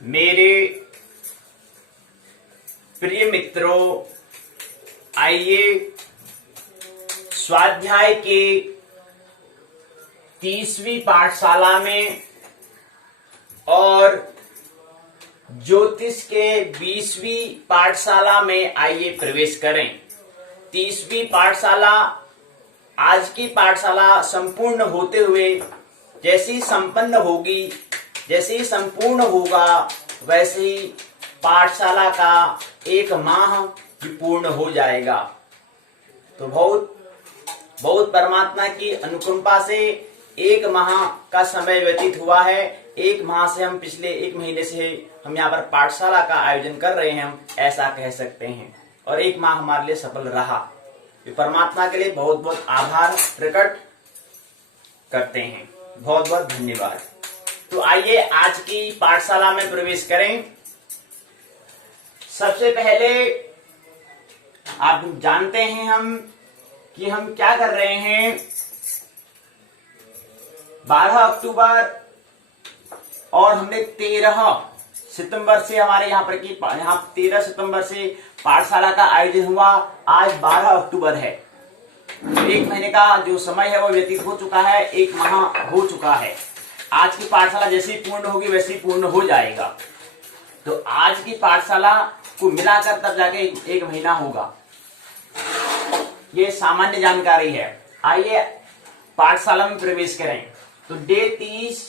मेरे प्रिय मित्रों, आइए स्वाध्याय के 30वीं पाठशाला में और ज्योतिष के 20वीं पाठशाला में आइए प्रवेश करें। 30वीं पाठशाला आज की पाठशाला संपूर्ण होते हुए जैसी संपन्न होगी, जैसे ही संपूर्ण होगा वैसे ही पाठशाला का 1 माह पूर्ण हो जाएगा। तो बहुत परमात्मा की अनुकंपा से 1 माह का समय व्यतीत हुआ है। 1 माह से हम पिछले 1 महीने से हम यहाँ पर पाठशाला का आयोजन कर रहे हैं, हम ऐसा कह सकते हैं। और 1 माह हमारे लिए सफल रहा। परमात्मा के लिए बहुत बहुत आभार प्रकट करते हैं। बहुत बहुत धन्यवाद। तो आइए आज की पाठशाला में प्रवेश करें। सबसे पहले आप जानते हैं कि हम क्या कर रहे हैं। 12 अक्टूबर और हमने 13 सितंबर से हमारे यहाँ 13 सितंबर से पाठशाला का आयोजन हुआ। आज 12 अक्टूबर है। 1 महीने का जो समय है वो व्यतीत हो चुका है, 1 माह हो चुका है। आज की पाठशाला जैसी पूर्ण होगी वैसी पूर्ण हो जाएगा। तो आज की पाठशाला को मिलाकर तब जाके 1 महीना होगा। ये सामान्य जानकारी है। आइए पाठशाला में प्रवेश करें। तो डे 30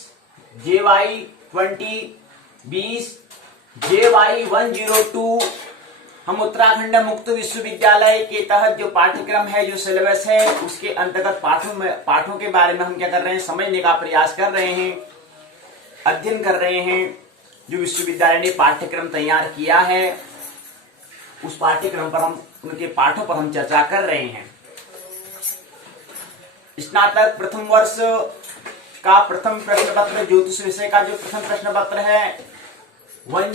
JY 2020 JY 102 हम उत्तराखंड मुक्त विश्वविद्यालय के तहत जो पाठ्यक्रम है, जो सिलेबस है, उसके अंतर्गत पाठों के बारे में हम क्या कर रहे हैं, समझने का प्रयास कर रहे हैं, अध्ययन कर रहे हैं। जो विश्वविद्यालय ने पाठ्यक्रम तैयार किया है उस पाठ्यक्रम पर हम उनके पाठों पर हम चर्चा कर रहे हैं। स्नातक प्रथम वर्ष का प्रथम प्रश्न पत्र, ज्योतिष विषय का जो प्रथम प्रश्न पत्र है 1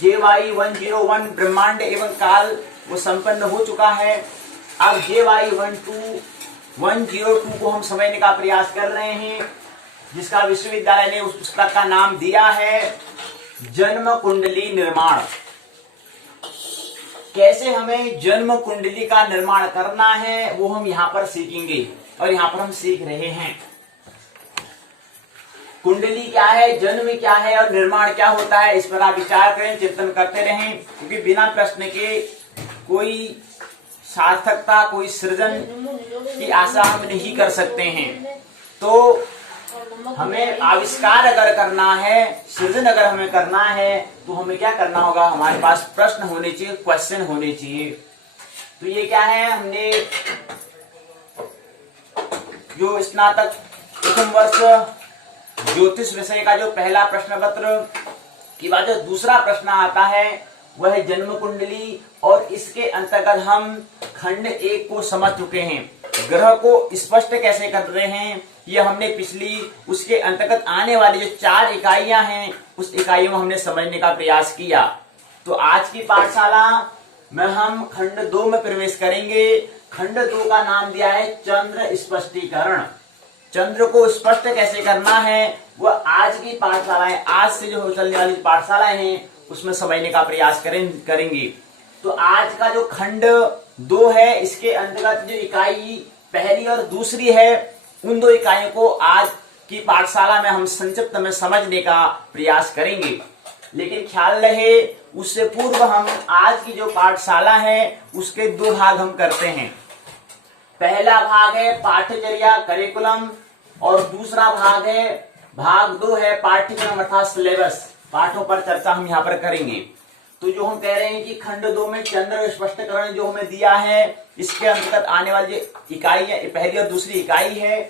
JY 101 ब्रह्मांड एवं काल, वो संपन्न हो चुका है। अब JY 102 को हम समझने का प्रयास कर रहे हैं, जिसका विश्वविद्यालय ने उस पुस्तक का नाम दिया है जन्म कुंडली निर्माण। कैसे हमें जन्म कुंडली का निर्माण करना है वो हम यहाँ पर सीखेंगे और यहाँ पर हम सीख रहे हैं। कुंडली क्या है, जन्म क्या है और निर्माण क्या होता है, इस पर आप विचार करें, चिंतन करते रहें। क्योंकि बिना प्रश्न के कोई सार्थकता, कोई सृजन की आशा हम नहीं कर सकते हैं। तो हमें आविष्कार अगर करना है, सृजन अगर हमें करना है, तो हमें क्या करना होगा, हमारे पास प्रश्न होने चाहिए, क्वेश्चन होने चाहिए। तो ये क्या है, हमने जो स्नातक प्रथम वर्ष ज्योतिष विषय का जो पहला प्रश्न पत्र के बाद जो दूसरा प्रश्न आता है वह है जन्म कुंडली, और इसके अंतर्गत हम खंड 1 को समझ चुके हैं। ग्रह को स्पष्ट कैसे कर रहे हैं ये हमने पिछली, उसके अंतर्गत आने वाली जो 4 इकाइयां हैं उस इकाइयों में हमने समझने का प्रयास किया। तो आज की पाठशाला में हम खंड 2 में प्रवेश करेंगे। खंड 2 का नाम दिया है चंद्र स्पष्टीकरण। चंद्र को स्पष्ट कैसे करना है वो आज की पाठशालाएं, आज से जो चलने वाली पाठशालाएं हैं उसमें समझने का प्रयास करेंगे। तो आज का जो खंड 2 है, इसके अंतर्गत जो इकाई पहली और दूसरी है, उन 2 इकाइयों को आज की पाठशाला में हम संक्षिप्त में समझने का प्रयास करेंगे। लेकिन ख्याल रहे, उससे पूर्व हम आज की जो पाठशाला है उसके 2 भाग हम करते हैं। पहला भाग है पाठ्यचर्या करिकुलम और दूसरा भाग 2 है पाठ्यक्रम अर्थात सिलेबस। पाठों पर चर्चा हम यहाँ पर करेंगे। तो जो हम कह रहे हैं कि खंड 2 में चंद्र स्पष्टीकरण जो हमें दिया है, इसके अंतर्गत आने वाली जो इकाई है, पहली और दूसरी इकाई है,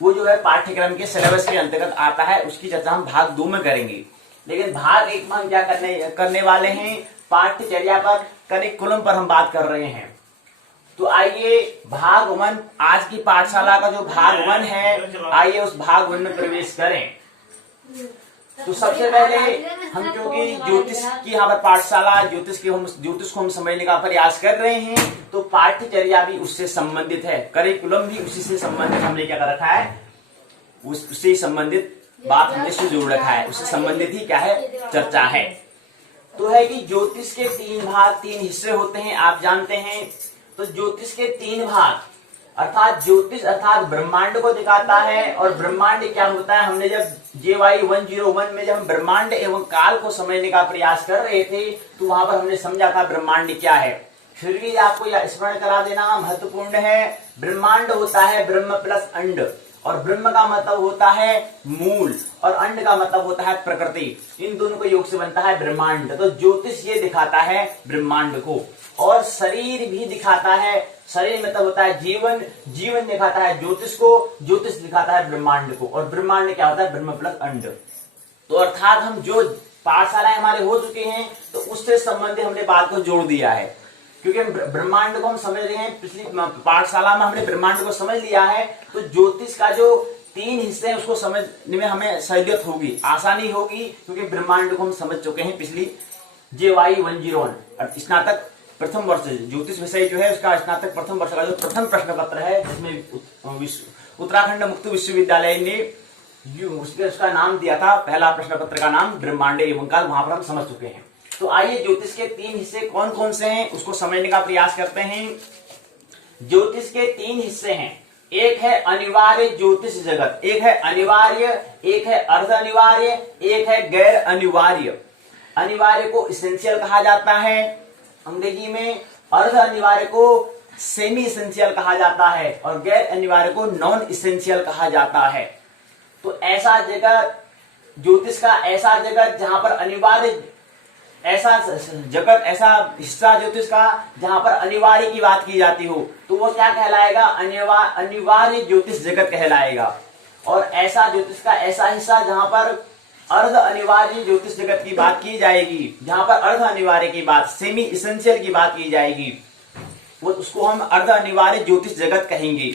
वो जो है पाठ्यक्रम के सिलेबस के अंतर्गत आता है। उसकी चर्चा हम भाग 2 में करेंगे। लेकिन भाग 1 में हम क्या करने वाले हैं, पाठ्यचर्या पर, करिकुलम पर हम बात कर रहे हैं। तो आइए भाग 1, आज की पाठशाला का जो भाग 1 है, आइए उस भाग 1 में प्रवेश करें। तो सबसे पहले हम, क्योंकि ज्योतिष की यहाँ पर पाठशाला, ज्योतिष को हम समझने का प्रयास कर रहे हैं, तो पाठ्यचर्या भी उससे संबंधित है, करिकुलम भी उसी से संबंधित हमने क्या कर रखा है, उससे संबंधित बात हमने से जोड़ रखा है, उससे संबंधित ही क्या है, चर्चा है। तो है कि ज्योतिष के 3 भाग 3 हिस्से होते हैं, आप जानते हैं। तो ज्योतिष के 3 भाग अर्थात ज्योतिष अर्थात ब्रह्मांड को दिखाता है। और ब्रह्मांड क्या होता है, हमने जब JY 101 में जब हम ब्रह्मांड एवं काल को समझने का प्रयास कर रहे थे तो वहां पर हमने समझा था ब्रह्मांड क्या है। फिर भी आपको यह स्मरण करा देना महत्वपूर्ण है। ब्रह्मांड होता है ब्रह्म प्लस अंड, और ब्रह्म का मतलब होता है मूल और अंड का मतलब होता है प्रकृति। इन दोनों को योग से बनता है ब्रह्मांड। तो ज्योतिष ये दिखाता है ब्रह्मांड को, और शरीर भी दिखाता है। शरीर मतलब होता है जीवन, जीवन दिखाता है ज्योतिष को, ज्योतिष दिखाता है ब्रह्मांड को, और ब्रह्मांड क्या होता है, ब्रह्म प्लस अंड। तो अर्थात हम जो पाठशालाएं हमारे हो चुके हैं तो उससे संबंधित हमने बात को जोड़ दिया है, क्योंकि ब्रह्मांड को हम समझ रहे हैं। पिछली पाठशाला में हमने ब्रह्मांड को समझ लिया है, तो ज्योतिष का जो 3 हिस्से हैं उसको समझने में हमें सहूलियत होगी, आसानी होगी, क्योंकि ब्रह्मांड को हम समझ चुके हैं पिछली JY 101 स्नातक प्रथम वर्ष ज्योतिष विषय जो है उसका स्नातक प्रथम वर्ष का जो प्रथम प्रश्न पत्र है, जिसमें उत्तराखंड मुक्त विश्वविद्यालय ने उसका नाम दिया था, पहला प्रश्न पत्र का नाम ब्रह्मांड एवं काल, वहां पर हम समझ चुके हैं। तो आइए ज्योतिष के 3 हिस्से कौन कौन से हैं उसको समझने का प्रयास करते हैं। ज्योतिष के 3 हिस्से हैं। एक है अनिवार्य ज्योतिष जगत, एक है अनिवार्य, एक है अर्ध अनिवार्य, एक है गैर अनिवार्य। अनिवार्य को इसेंशियल कहा जाता है अंग्रेजी में, अर्ध अनिवार्य को सेमी इसेंशियल कहा जाता है, और गैर अनिवार्य को नॉन इसेंशियल कहा जाता है। तो ऐसा जगत, ज्योतिष का ऐसा जगत जहां पर अनिवार्य, ऐसा जगत, ऐसा हिस्सा ज्योतिष का जहां पर अनिवार्य की बात की जाती हो, तो वो क्या कहलाएगा, अनिवार्य ज्योतिष जगत कहलाएगा। और ऐसा ज्योतिष का ऐसा हिस्सा जहां पर अर्ध अनिवार्य ज्योतिष जगत की बात की जाएगी, जहां पर अर्ध अनिवार्य की बात, सेमी इसेंशियल की बात की जाएगी, वो उसको हम अर्ध अनिवार्य ज्योतिष जगत कहेंगे।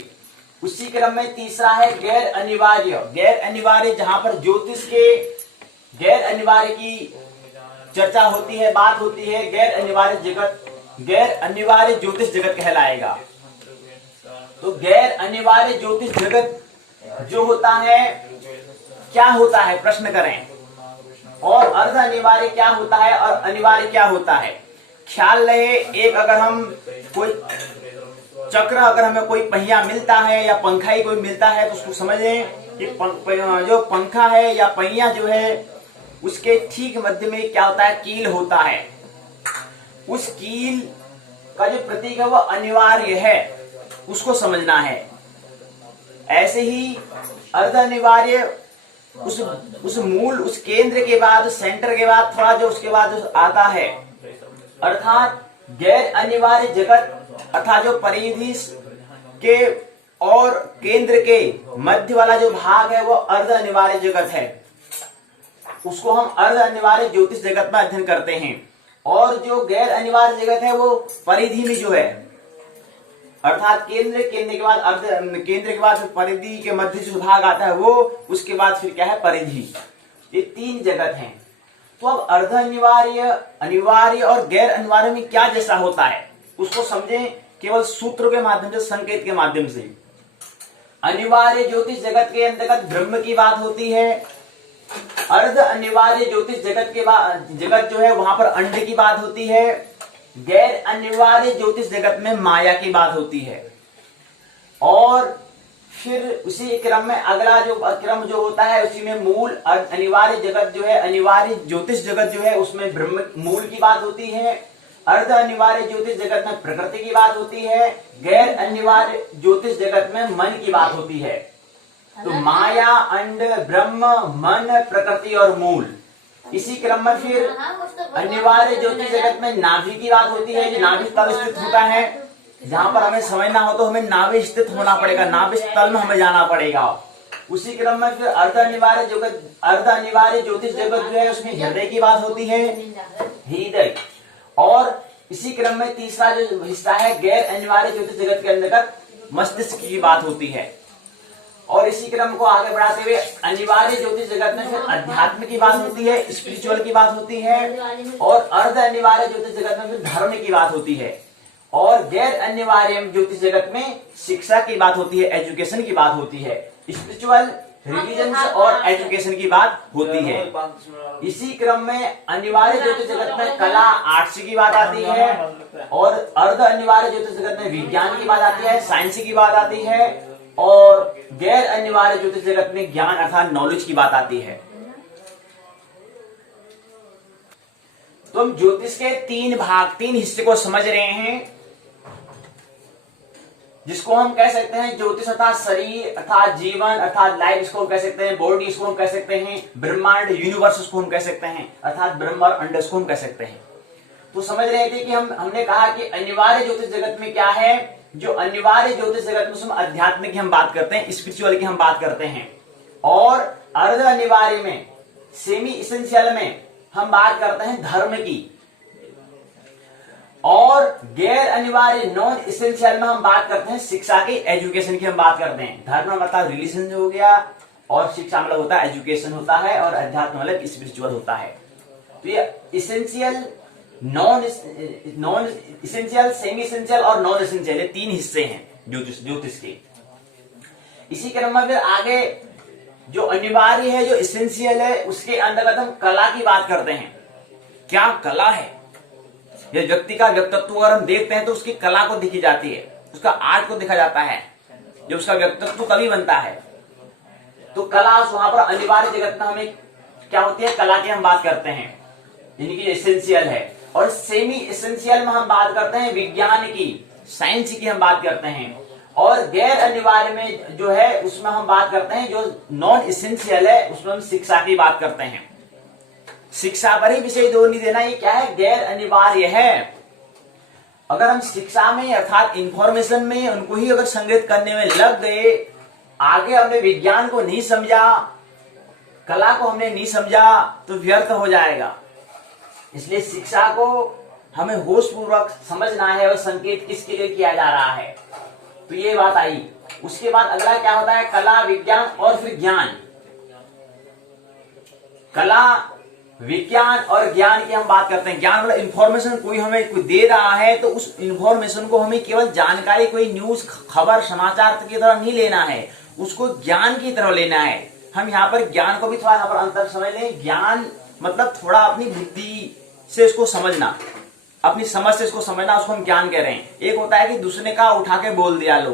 उसी क्रम में तीसरा है गैर अनिवार्य। गैर अनिवार्य जहां पर ज्योतिष के गैर अनिवार्य की चर्चा होती है, बात होती है, गैर अनिवार्य जगत, गैर अनिवार्य ज्योतिष जगत कहलाएगा। तो गैर अनिवार्य ज्योतिष जगत जो होता है, क्या होता है, प्रश्न करें, और अर्ध अनिवार्य क्या होता है और अनिवार्य क्या होता है। ख्याल रहे, एक अगर हम कोई चक्र, अगर हमें कोई पहिया मिलता है या पंखा ही कोई मिलता है, तो उसको समझें कि जो पंखा है या पहिया जो है उसके ठीक मध्य में क्या होता है, कील होता है। उस कील का जो प्रतीक है वो अनिवार्य है, उसको समझना है। ऐसे ही अर्ध अनिवार्य उस मूल, उस केंद्र के बाद, उस सेंटर के बाद थोड़ा जो उसके बाद जो आता है, अर्थात गैर अनिवार्य जगत अर्थात जो परिधि के और केंद्र के मध्य वाला जो भाग है वो अर्ध अनिवार्य जगत है, उसको हम अर्ध अनिवार्य ज्योतिष जगत में अध्ययन करते हैं। और जो गैर अनिवार्य जगत है वो परिधि में जो है, अर्थात केंद्र, केंद्र के बाद अर्ध, केंद्र के बाद परिधि के मध्य जो भाग आता है वो, उसके बाद फिर क्या है, परिधि। ये 3 जगत हैं। तो अब अर्ध अनिवार्य, अनिवार्य और गैर अनिवार्य में क्या जैसा होता है उसको समझें केवल सूत्र के माध्यम से, संकेत के माध्यम से। अनिवार्य ज्योतिष जगत के अंतर्गत ब्रह्म की बात होती है। अर्ध अनिवार्य ज्योतिष जगत के बाद, जगत जो है वहां पर अंड की बात होती है। गैर अनिवार्य ज्योतिष जगत में माया की बात होती है। और फिर उसी क्रम में अगला जो क्रम जो होता है उसी में मूल अनिवार्य जगत जो है, अनिवार्य ज्योतिष जगत जो है उसमें ब्रह्म मूल की बात होती है। अर्ध अनिवार्य ज्योतिष जगत में प्रकृति की बात होती है। गैर अनिवार्य ज्योतिष जगत में मन की बात होती है। तो माया, अंड, ब्रह्म, मन, प्रकृति और मूल। इसी क्रम में फिर अनिवार्य ज्योतिष जगत में नाभि की बात होती है, जो नाभि तल स्थित होता है। जहां पर हमें समझना हो तो हमें नाभि स्थित होना पड़ेगा, नाभि तल में हमें जाना पड़ेगा। उसी क्रम में फिर अर्ध अनिवार्य ज्योतिष जगत जो है उसमें हृदय की बात होती है, हृदय। और इसी क्रम में तीसरा जो हिस्सा है गैर अनिवार्य ज्योतिष जगत के अंतर्गत मस्तिष्क की बात होती है। और इसी क्रम को आगे बढ़ाते हुए अनिवार्य ज्योतिष जगत में फिर अध्यात्म की बात होती है, स्पिरिचुअल की बात होती है। और अर्ध अनिवार्य ज्योतिष जगत में फिर धर्म की बात होती है। और गैर अनिवार्य ज्योतिष जगत में शिक्षा की बात होती है, एजुकेशन की बात होती है। स्पिरिचुअल, रिलीजन और एजुकेशन की बात होती है। इसी क्रम में अनिवार्य ज्योतिष जगत में कला आर्ट्स की बात आती है, और अर्ध अनिवार्य ज्योतिष जगत में विज्ञान की बात आती है, साइंस की बात आती है, और गैर अनिवार्य ज्योतिष जगत में ज्ञान अर्थात नॉलेज की बात आती है। तो हम ज्योतिष के तीन हिस्से को समझ रहे हैं, जिसको हम कह सकते हैं ज्योतिष अर्थात शरीर अर्थात जीवन अर्थात लाइफ, इसको हम कह सकते हैं बॉडी, इसको हम कह सकते हैं ब्रह्मांड यूनिवर्स, इसको हम कह सकते हैं अर्थात ब्रह्म और अंड, इसको हम कह सकते हैं। तो समझ रहे थे कि हमने कहा कि अनिवार्य ज्योतिष जगत में क्या है, जो अनिवार्य ज्योतिष जगत में हम अध्यात्म की हम बात करते हैं, स्पिरिचुअल की हम बात करते हैं, और अर्ध अनिवार्य में सेमी इसेंशियल में हम बात करते हैं धर्म की, और गैर अनिवार्य नॉन इसेंशियल में हम बात करते हैं शिक्षा की, एजुकेशन की हम बात करते हैं। धर्म मतलब रिलीजन हो गया, और शिक्षा मतलब होता है एजुकेशन होता है, और अध्यात्म मतलब स्पिरिचुअल होता है। तो ये essential, non essential, semi essential और नॉन इसेंशियल, ये तीन हिस्से हैं ज्योतिष के। इसी क्रम में फिर आगे जो अनिवार्य है, जो इसेंशियल है, उसके अंतर्गत हम कला की बात करते हैं। क्या कला है? ये व्यक्ति का व्यक्तित्व अगर हम देखते हैं तो उसकी कला को देखी जाती है, उसका आर्ट को देखा जाता है, जो उसका व्यक्तित्व तभी बनता है। तो कला वहां पर अनिवार्य जगत में हमें क्या होती है, कला की हम बात करते हैं, यानी कि एसेंशियल है। और सेमी एसेंशियल में हम बात करते हैं विज्ञान की, साइंस की हम बात करते हैं। और गैर अनिवार्य में जो है उसमें हम बात करते हैं, जो नॉन एसेंशियल है, उसमें हम शिक्षा की बात करते हैं। शिक्षा पर ही विषय जोर नहीं देना, ये क्या है, गैर अनिवार्य है। अगर हम शिक्षा में अर्थात इंफॉर्मेशन में उनको ही अगर संग्रहित करने में लग गए, आगे हमने विज्ञान को नहीं समझा, कला को हमने नहीं समझा, तो व्यर्थ हो जाएगा। इसलिए शिक्षा को हमें होश पूर्वक समझना है, और संकेत किसके लिए किया जा रहा है, तो ये बात आई। उसके बाद अगला क्या होता है, कला, विज्ञान और फिर ज्ञान। कला, विज्ञान और ज्ञान की हम बात करते हैं। ज्ञान मतलब इंफॉर्मेशन, कोई हमें कोई दे रहा है तो उस इंफॉर्मेशन को हमें केवल जानकारी, कोई न्यूज, खबर, समाचार की तरह नहीं लेना है, उसको ज्ञान की तरह लेना है। हम यहाँ पर ज्ञान को भी थोड़ा यहाँ पर अंतर समझ लें। ज्ञान मतलब थोड़ा अपनी बुद्धि से इसको समझना, अपनी समझ से इसको समझना, उसको हम ज्ञान कह रहे हैं। एक होता है कि दूसरे का उठा के बोल दिया लो,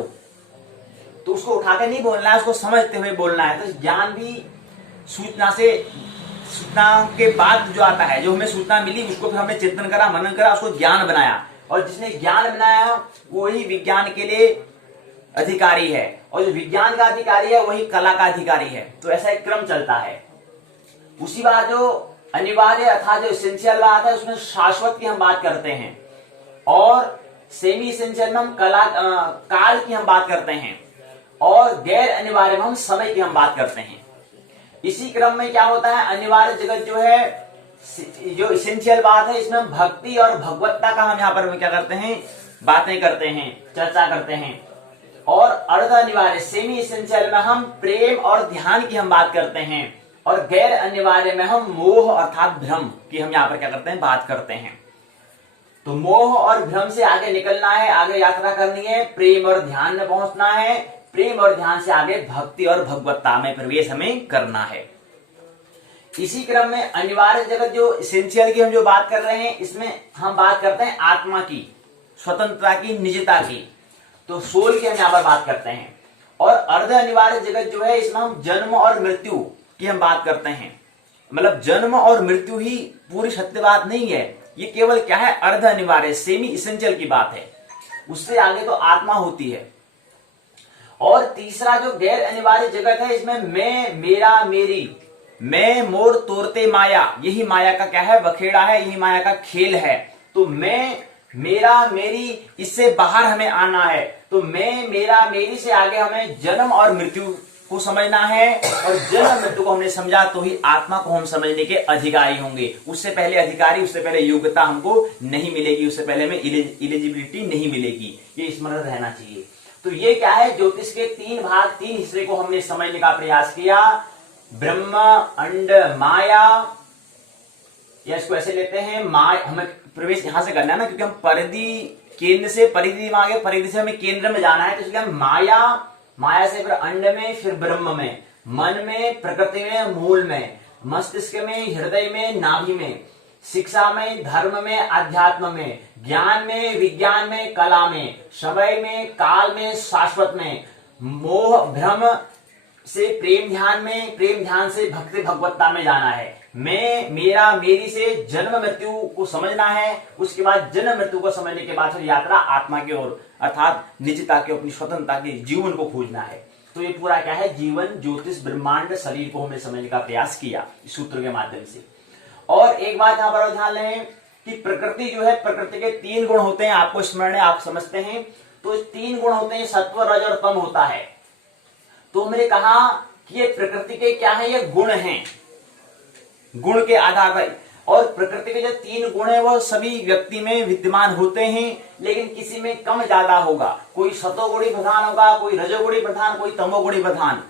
तो उसको उठा के नहीं बोलना है, उसको समझते हुए बोलना है। तो ज्ञान भी सूचना के बाद जो आता है, जो हमें सूचना मिली उसको फिर हमने चिंतन करा, मनन करा, उसको ज्ञान बनाया, और जिसने ज्ञान बनाया वही विज्ञान के लिए अधिकारी है, और जो विज्ञान का अधिकारी है वही कला का अधिकारी है। तो ऐसा एक क्रम चलता है। उसी बात जो अनिवार्य अर्थात जो इसेंशियल बात है, उसमें शाश्वत की हम बात करते हैं, और सेमी इसेंशियल में हम काल की हम बात करते हैं, और गैर अनिवार्य में हम समय की हम बात करते हैं। इसी क्रम में क्या होता है, अनिवार्य जगत जो है, जो इसेंशियल बात है, इसमें हम भक्ति और भगवत्ता का हम यहाँ पर क्या करते हैं, बातें करते हैं, चर्चा करते हैं। और अर्ध अनिवार्य सेमी इसेंशियल में हम प्रेम और ध्यान की हम बात करते हैं, और गैर अनिवार्य में हम मोह अर्थात भ्रम की हम यहाँ पर क्या करते हैं, बात करते हैं। तो मोह और भ्रम से आगे निकलना है, आगे यात्रा करनी है, प्रेम और ध्यान में पहुंचना है, प्रेम और ध्यान से आगे भक्ति और भगवत्ता में प्रवेश हमें करना है। इसी क्रम में अनिवार्य जगत जो इसेंशियल की हम जो बात कर रहे हैं, इसमें हम बात करते हैं आत्मा की, स्वतंत्रता की, निजता की, तो सोल की हम यहाँ पर बात करते हैं। और अर्ध अनिवार्य जगत जो है, इसमें हम जन्म और मृत्यु की हम बात करते हैं। मतलब जन्म और मृत्यु ही पूरी सत्य बात नहीं है, ये केवल क्या है, अर्ध अनिवार्य सेमी इसेंशियल की बात है। उससे आगे तो आत्मा होती है। और तीसरा जो गैर अनिवार्य जगत है, इसमें मैं, मेरा, मेरी, मैं, मोर, तोरते, माया, यही माया का क्या है, बखेड़ा है, यही माया का खेल है। तो मैं, मेरा, मेरी, इससे बाहर हमें आना है। तो मैं, मेरा, मेरी से आगे हमें जन्म और मृत्यु को समझना है, और जन्म मृत्यु को हमने समझा तो ही आत्मा को हम समझने के अधिकारी होंगे। उससे पहले अधिकारी, उससे पहले योग्यता हमको नहीं मिलेगी, उससे पहले हमें एलिजिबिलिटी नहीं मिलेगी। ये स्मरण रहना चाहिए। तो ये क्या है, ज्योतिष के तीन भाग, तीन हिस्से को हमने समझने का प्रयास किया। ब्रह्म, अंड, माया, या इसको ऐसे लेते हैं, माया, हमें प्रवेश यहां से करना है ना, क्योंकि हम परिधि, केंद्र से परिधि मांगे, परिधि से हमें केंद्र में जाना है, तो इसलिए हम माया, माया से फिर अंड में, फिर ब्रह्म में, मन में, प्रकृति में, मूल में, मस्तिष्क में, हृदय में, नाभि में, शिक्षा में, धर्म में, अध्यात्म में, ज्ञान में, विज्ञान में, कला में, समय में, काल में, शाश्वत में, मोह भ्रम से प्रेम ध्यान में, प्रेम ध्यान से भक्ति भगवत्ता में जाना है। मैं, मेरा, मेरी से जन्म मृत्यु को समझना है। उसके बाद जन्म मृत्यु को समझने के बाद फिर यात्रा आत्मा की ओर, अर्थात निजता की, अपनी स्वतंत्रता के जीवन को खोजना है। तो ये पूरा क्या है, जीवन, ज्योतिष, ब्रह्मांड, शरीर को हमने समझने का प्रयास किया इस सूत्र के माध्यम से। और एक बात यहाँ पर ध्यान लें कि प्रकृति जो है, प्रकृति के 3 गुण होते हैं, आपको स्मरण है, आप समझते हैं। तो 3 गुण होते हैं, सत्व, रज और तम होता है। तो हमने कहा कि ये प्रकृति के क्या है, ये गुण हैं, गुण के आधार पर। और प्रकृति के जो 3 गुण है वो सभी व्यक्ति में विद्यमान होते हैं, लेकिन किसी में कम ज्यादा होगा। कोई सतोगुणी प्रधान होगा, कोई रजोगुणी प्रधान, कोई तमोगुणी प्रधान।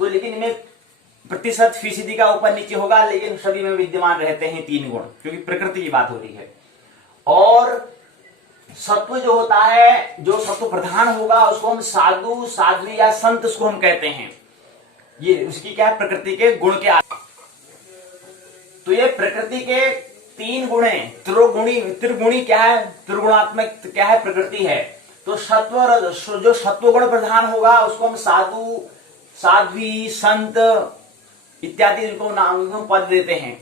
तो लेकिन इन्हें प्रतिशत फीसदी का ऊपर नीचे होगा, लेकिन सभी में विद्यमान रहते हैं 3 गुण, क्योंकि प्रकृति की बात हो रही है। और सत्व जो होता है, जो सत्व प्रधान होगा, उसको हम साधु, साध्वी या संत उसको हम कहते हैं। ये उसकी क्या है, प्रकृति के गुण के। तो ये प्रकृति के 3 गुण हैं। त्रिगुणी क्या है, त्रिगुणात्मक क्या है, प्रकृति है। तो सत्व, जो सत्व गुण प्रधान होगा उसको हम साधु, साध्वी, संत इत्यादि इनको नाम पद देते हैं।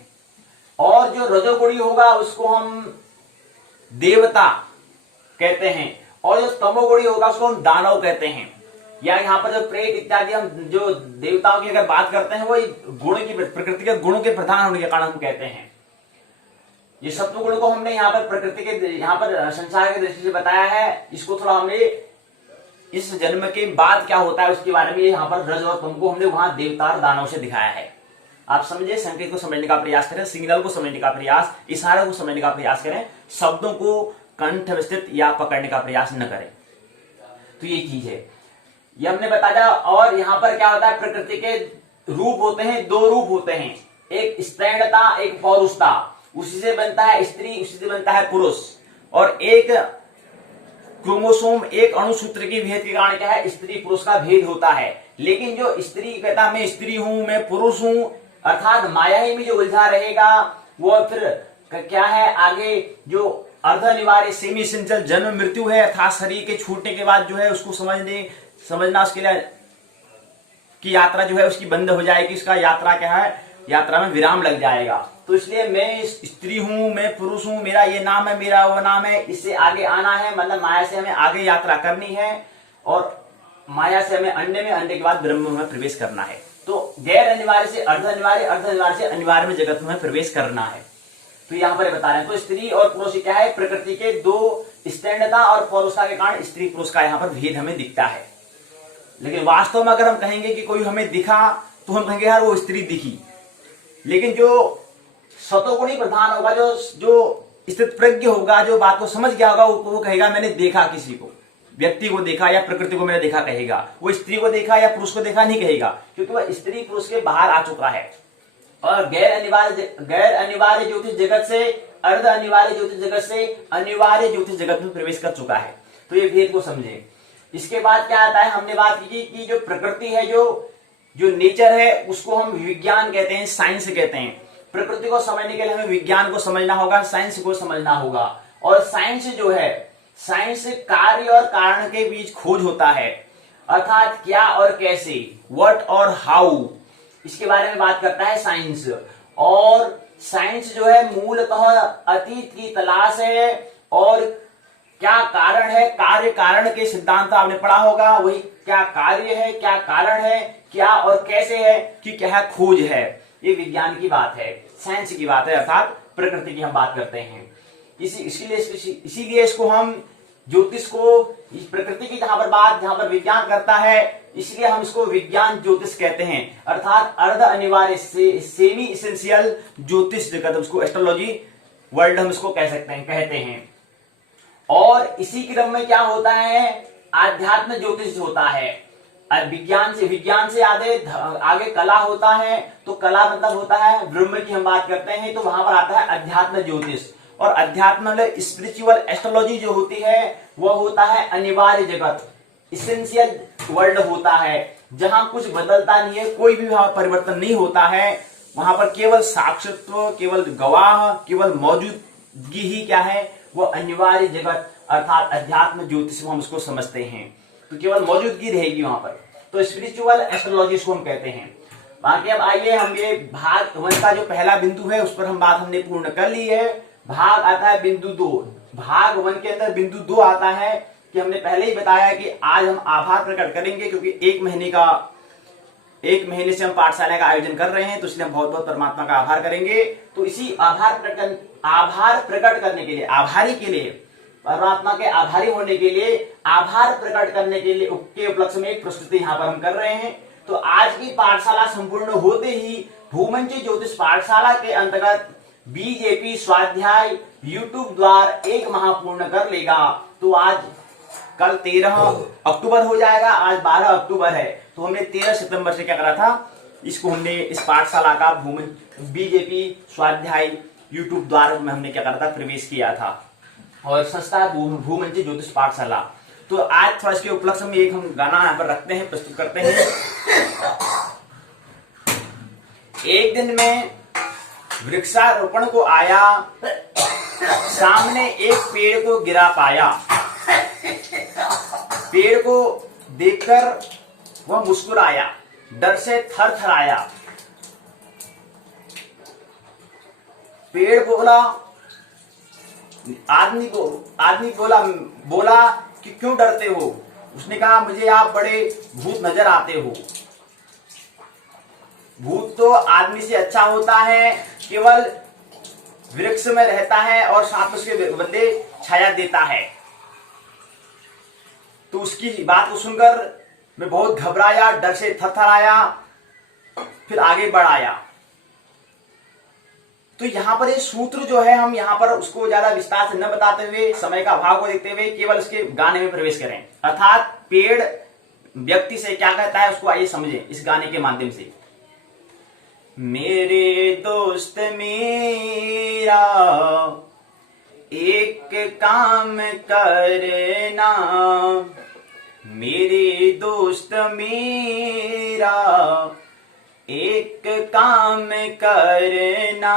और जो रजोगुणी होगा उसको हम देवता कहते हैं। और जो तमोगुणी होगा उसको हम दानव कहते हैं। या यहाँ पर जो प्रेत इत्यादि, हम जो देवताओं की अगर बात करते हैं, वो गुण की, प्रकृति के गुणों के प्रधान होने के कारण हम कहते हैं। ये सत्व गुण को हमने यहाँ पर प्रकृति के, यहाँ पर संसार की दृष्टि से बताया है। इसको थोड़ा हमने इस जन्म के बाद क्या होता है उसके बारे में यहाँ पर रज और तम को हमने वहां देवता और दानव से दिखाया है। आप समझे, संकेत को समझने का प्रयास करें, सिग्नल को समझने का प्रयास, इशारे को समझने का प्रयास करें, शब्दों को कंठस्थित या पकड़ने का प्रयास न करें। तो ये चीज है, ये हमने बताया। और यहाँ पर क्या होता है, प्रकृति के रूप होते हैं, 2 रूप होते हैं, एक स्त्रैणता, एक पौरुषता। उसी से बनता है स्त्री, उसी से बनता है पुरुष। और एक क्रोमोसोम, एक अणुसूत्र की भेद के कारण क्या है, स्त्री पुरुष का भेद होता है। लेकिन जो स्त्री कहता मैं स्त्री हूं, मैं पुरुष हूं, अर्थात माया ही में जो उलझा रहेगा, वो फिर क्या है, आगे जो अर्ध अनिवार्य सेमी एसेंशियल जन्म मृत्यु है, अर्थात शरीर के छूटने के बाद जो है उसको समझना, उसके लिए की यात्रा जो है उसकी बंद हो जाएगी। उसका यात्रा क्या है, यात्रा में विराम लग जाएगा। तो इसलिए मैं स्त्री हूं, मैं पुरुष हूं, मेरा ये नाम है, मेरा वो नाम है, इससे आगे आना है, मतलब माया से हमें आगे यात्रा करनी है। और माया से हमें अंडे में, अंडे के बाद ब्रह्म में प्रवेश करना है। तो गैर अनिवार्य से अर्ध अनिवार्य, अर्ध अनिवार्य से अनिवार्य में जगत में प्रवेश करना है। तो यहाँ पर बता रहे हैं। तो स्त्री और पुरुष क्या है, प्रकृति के 2 स्त्रैणता और पौरुषता के कारण स्त्री पुरुष का यहाँ पर भेद हमें दिखता है। लेकिन वास्तव में अगर हम कहेंगे कि कोई हमें दिखा, तो हम कहेंगे यार वो स्त्री दिखी। लेकिन जो सतोगुणी प्रधान होगा, जो स्थित प्रज्ञ होगा, जो बात को समझ गया होगा, वो कहेगा मैंने देखा, किसी को, व्यक्ति को देखा या प्रकृति को मैंने देखा कहेगा। वो स्त्री को देखा या पुरुष को देखा नहीं कहेगा, क्योंकि वह स्त्री पुरुष के बाहर आ चुका है। और गैर अनिवार्य ज्योतिष जगत से अर्ध अनिवार्य ज्योतिष जगत से अनिवार्य ज्योतिष जगत में प्रवेश कर चुका है। तो ये भेद को समझे। इसके बाद क्या आता है, हमने बात की कि जो प्रकृति है, जो नेचर है, उसको हम विज्ञान कहते हैं, साइंस कहते हैं। प्रकृति को समझने के लिए हमें विज्ञान को समझना होगा, साइंस को समझना होगा। और साइंस जो है, साइंस कार्य और कारण के बीच खोज होता है, अर्थात क्या और कैसे, व्हाट और हाउ, इसके बारे में बात करता है साइंस। और साइंस जो है मूलतः अतीत की तलाश है, और क्या कारण है, कार्य कारण के सिद्धांत आपने पढ़ा होगा, वही क्या कार्य है, क्या कारण है, क्या और कैसे है, कि क्या है, खोज है। ये विज्ञान की बात है, साइंस की बात है, अर्थात प्रकृति की हम बात करते हैं। इसीलिए इसको हम ज्योतिष को, इस प्रकृति की जहां पर विज्ञान करता है, इसलिए हम इसको विज्ञान ज्योतिष कहते हैं, अर्थात अर्ध अनिवार्य सेमी इसेंशियल ज्योतिष जगत, उसको एस्ट्रोलॉजी वर्ल्ड हम इसको कह सकते हैं, कहते हैं। और इसी क्रम में क्या होता है, आध्यात्म ज्योतिष होता है। विज्ञान से आगे कला होता है। तो कला मतलब होता है ब्रह्म की हम बात करते हैं, तो वहां पर आता है अध्यात्म ज्योतिष। और अध्यात्म मतलब स्पिरिचुअल एस्ट्रोलॉजी जो होती है, वह होता है अनिवार्य जगत, इसेंशियल वर्ल्ड होता है, जहां कुछ बदलता नहीं है, कोई भी वहां परिवर्तन नहीं होता है, वहां पर केवल साक्षित्व, केवल गवाह, केवल मौजूदगी ही क्या है, वो अनिवार्य जगत अर्थात अध्यात्म ज्योतिष हम उसको समझते हैं। तो केवल मौजूदगी रहेगी वहां पर, तो स्पिरिचुअल एस्ट्रोलॉजी को हम कहते हैं। बाकी अब आइए हम ये भाग वन का जो पहला बिंदु है उस पर हम बात हमने पूर्ण कर ली है। भाग आता है बिंदु 2। भाग वन के अंदर बिंदु 2 आता है कि हमने पहले ही बताया कि आज हम आभार प्रकट करेंगे, क्योंकि एक महीने से हम पाठशाला का आयोजन कर रहे हैं, तो इसलिए हम बहुत बहुत परमात्मा का आभार करेंगे। तो इसी आभार प्रकट करने के लिए, आभारी के लिए, परमात्मा के आभारी होने के लिए, आभार प्रकट करने के लिए के उपलक्ष्य में एक प्रस्तुति यहाँ पर हम कर रहे हैं। तो आज की पाठशाला संपूर्ण होते ही भूमंजी ज्योतिष पाठशाला के अंतर्गत बीजेपी स्वाध्याय यूट्यूब द्वारा एक माह पूर्ण कर लेगा। तो आज कल 13 अक्टूबर हो जाएगा, आज 12 अक्टूबर है, तो हमने 13 सितंबर से क्या करा था, इसको हमने इस पाठशाला का बीजेपी स्वाध्याय यूट्यूब द्वारा में हमने क्या करा था, प्रवेश किया था, और संस्था भूमंजी ज्योतिष पाठशाला। तो आज थोड़ा इसके उपलक्ष्य में एक हम गाना यहाँ पर रखते हैं, प्रस्तुत करते हैं। एक दिन में वृक्षारोपण को आया, सामने एक पेड़ को गिरा पाया। पेड़ को देखकर वह मुस्कुराया, डर से थर थर आया। पेड़ बोला, आदमी बोला कि क्यों डरते हो? उसने कहा मुझे आप बड़े भूत नजर आते हो। भूत तो आदमी से अच्छा होता है, केवल वृक्ष में रहता है और साथ उसके बदले छाया देता है। तो उसकी बात को सुनकर मैं बहुत घबराया, डर से थरथराया, फिर आगे बढ़ाया। तो यहाँ पर ये सूत्र जो है, हम यहाँ पर उसको ज्यादा विस्तार से न बताते हुए, समय का अभाव को देखते हुए केवल इसके गाने में प्रवेश करें। अर्थात पेड़ व्यक्ति से क्या कहता है उसको आइए समझें इस गाने के माध्यम से। मेरे दोस्त मेरा एक काम करना, मेरे दोस्त मेरा एक काम करना।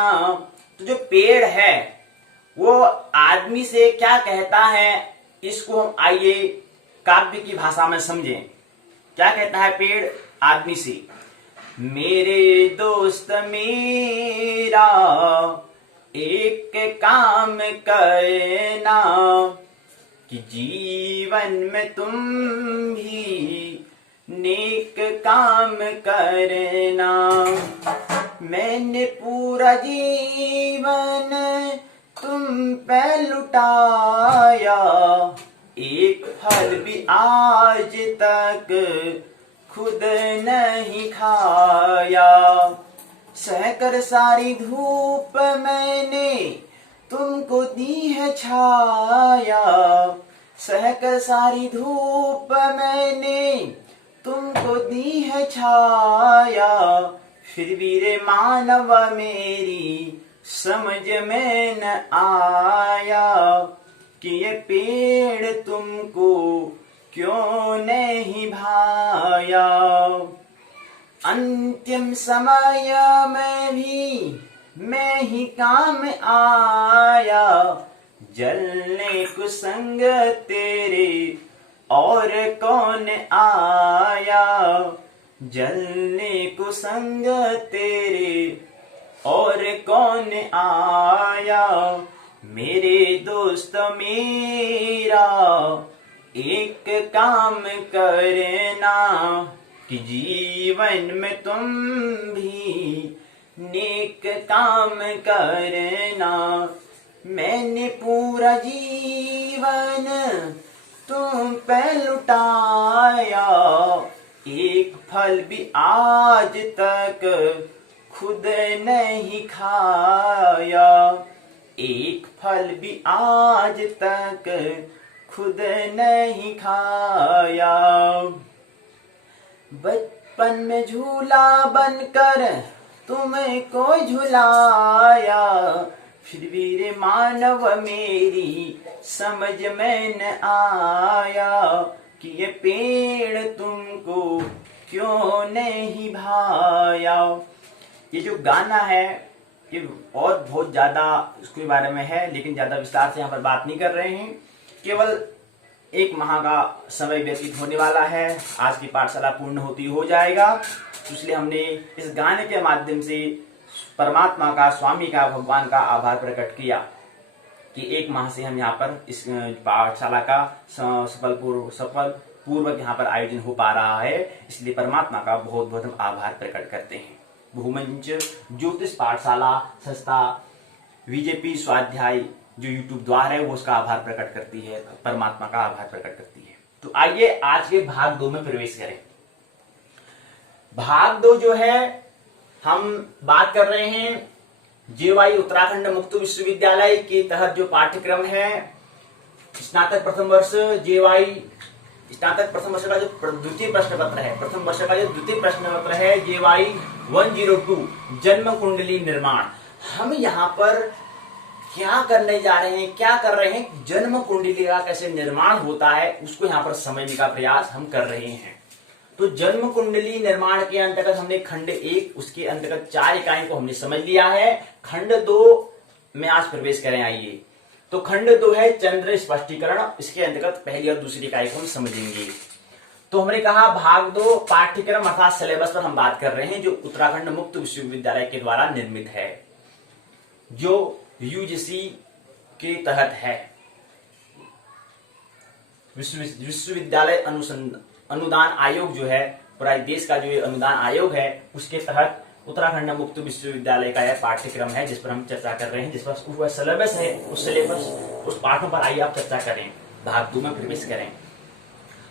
तो जो पेड़ है वो आदमी से क्या कहता है, इसको हम आइए काव्य की भाषा में समझें। क्या कहता है पेड़ आदमी से? मेरे दोस्त मेरा एक काम करना, कि जीवन में तुम भी नेक काम करना। मैंने पूरा जीवन तुम पे लुटाया, एक फल भी आज तक खुद नहीं खाया। सहकर सारी धूप मैंने तुमको दी है छाया, सहकर सारी धूप मैंने तुमको दी है छाया। फिर भी रे मानव मेरी समझ में न आया, कि ये पेड़ तुमको क्यों नहीं भाया। अंतिम समय में भी मैं ही काम आया, जलने को संग तेरे और कौन आया। जलने को संग तेरे और कौन आया। मेरे दोस्त मेरा एक काम करना, कि जीवन में तुम भी नेक काम करना। मैंने पूरा जीवन तुम पे लुटाया, एक फल भी आज तक खुद नहीं खाया। एक फल भी आज तक खुद नहीं खाया। बचपन में झूला बनकर तुम्हें को झुलाया, फिर भी रे मानव मेरी समझ में न आया, कि ये पेड़ तुमको क्यों नहीं भाया। ये जो गाना है ये और बहुत ज्यादा उसके बारे में है, लेकिन ज्यादा विस्तार से यहाँ पर बात नहीं कर रहे हैं। केवल 1 माह का समय व्यतीत होने वाला है, आज की पाठशाला पूर्ण होती हो जाएगा। इसलिए हमने इस गाने के माध्यम से परमात्मा का, स्वामी का, भगवान का आभार प्रकट किया कि 1 माह से हम यहाँ पर इस पाठशाला का सफल पूर्वक यहाँ पर आयोजन हो पा रहा है। इसलिए परमात्मा का बहुत बहुत हम आभार प्रकट करते हैं। बहुमंच ज्योतिष पाठशाला संस्था बीजेपी स्वाध्याय जो यूट्यूब द्वार है वो उसका आभार प्रकट करती है, परमात्मा का आभार प्रकट करती है। तो आइए आज के भाग 2 में प्रवेश करें। भाग 2 जो है हम बात कर रहे हैं जेवाई उत्तराखंड मुक्त विश्वविद्यालय के तहत जो पाठ्यक्रम है, स्नातक प्रथम वर्ष जेवाई स्नातक प्रथम वर्ष का जो द्वितीय प्रश्न पत्र है, प्रथम वर्ष का जो द्वितीय प्रश्न पत्र है जेवाई 102 जन्म कुंडली निर्माण। हम यहाँ पर क्या करने जा रहे हैं, क्या कर रहे हैं, जन्म कुंडली का कैसे निर्माण होता है उसको यहाँ पर समझने का प्रयास हम कर रहे हैं। तो जन्म कुंडली निर्माण के अंतर्गत हमने खंड 1 उसके अंतर्गत 4 इकाई को हमने समझ लिया है। खंड 2 में आज प्रवेश करें। आइए, तो खंड 2 है चंद्र स्पष्टीकरण, इसके अंतर्गत पहली और दूसरी इकाई को हम समझेंगे। तो हमने कहा भाग 2 पाठ्यक्रम अर्थात सिलेबस पर हम बात कर रहे हैं जो उत्तराखंड मुक्त विश्वविद्यालय के द्वारा निर्मित है, जो यूजीसी के तहत है, विश्वविद्यालय अनुदान आयोग जो है, पूरा देश का जो अनुदान आयोग है उसके तहत उत्तराखंड मुक्त विश्वविद्यालय का यह पाठ्यक्रम है जिस पर हम चर्चा कर रहे हैं, जिस पर वह सिलेबस है, उस सिलेबस उस पाठों पर आइए आप चर्चा करें, भाग 2 में प्रवेश करें।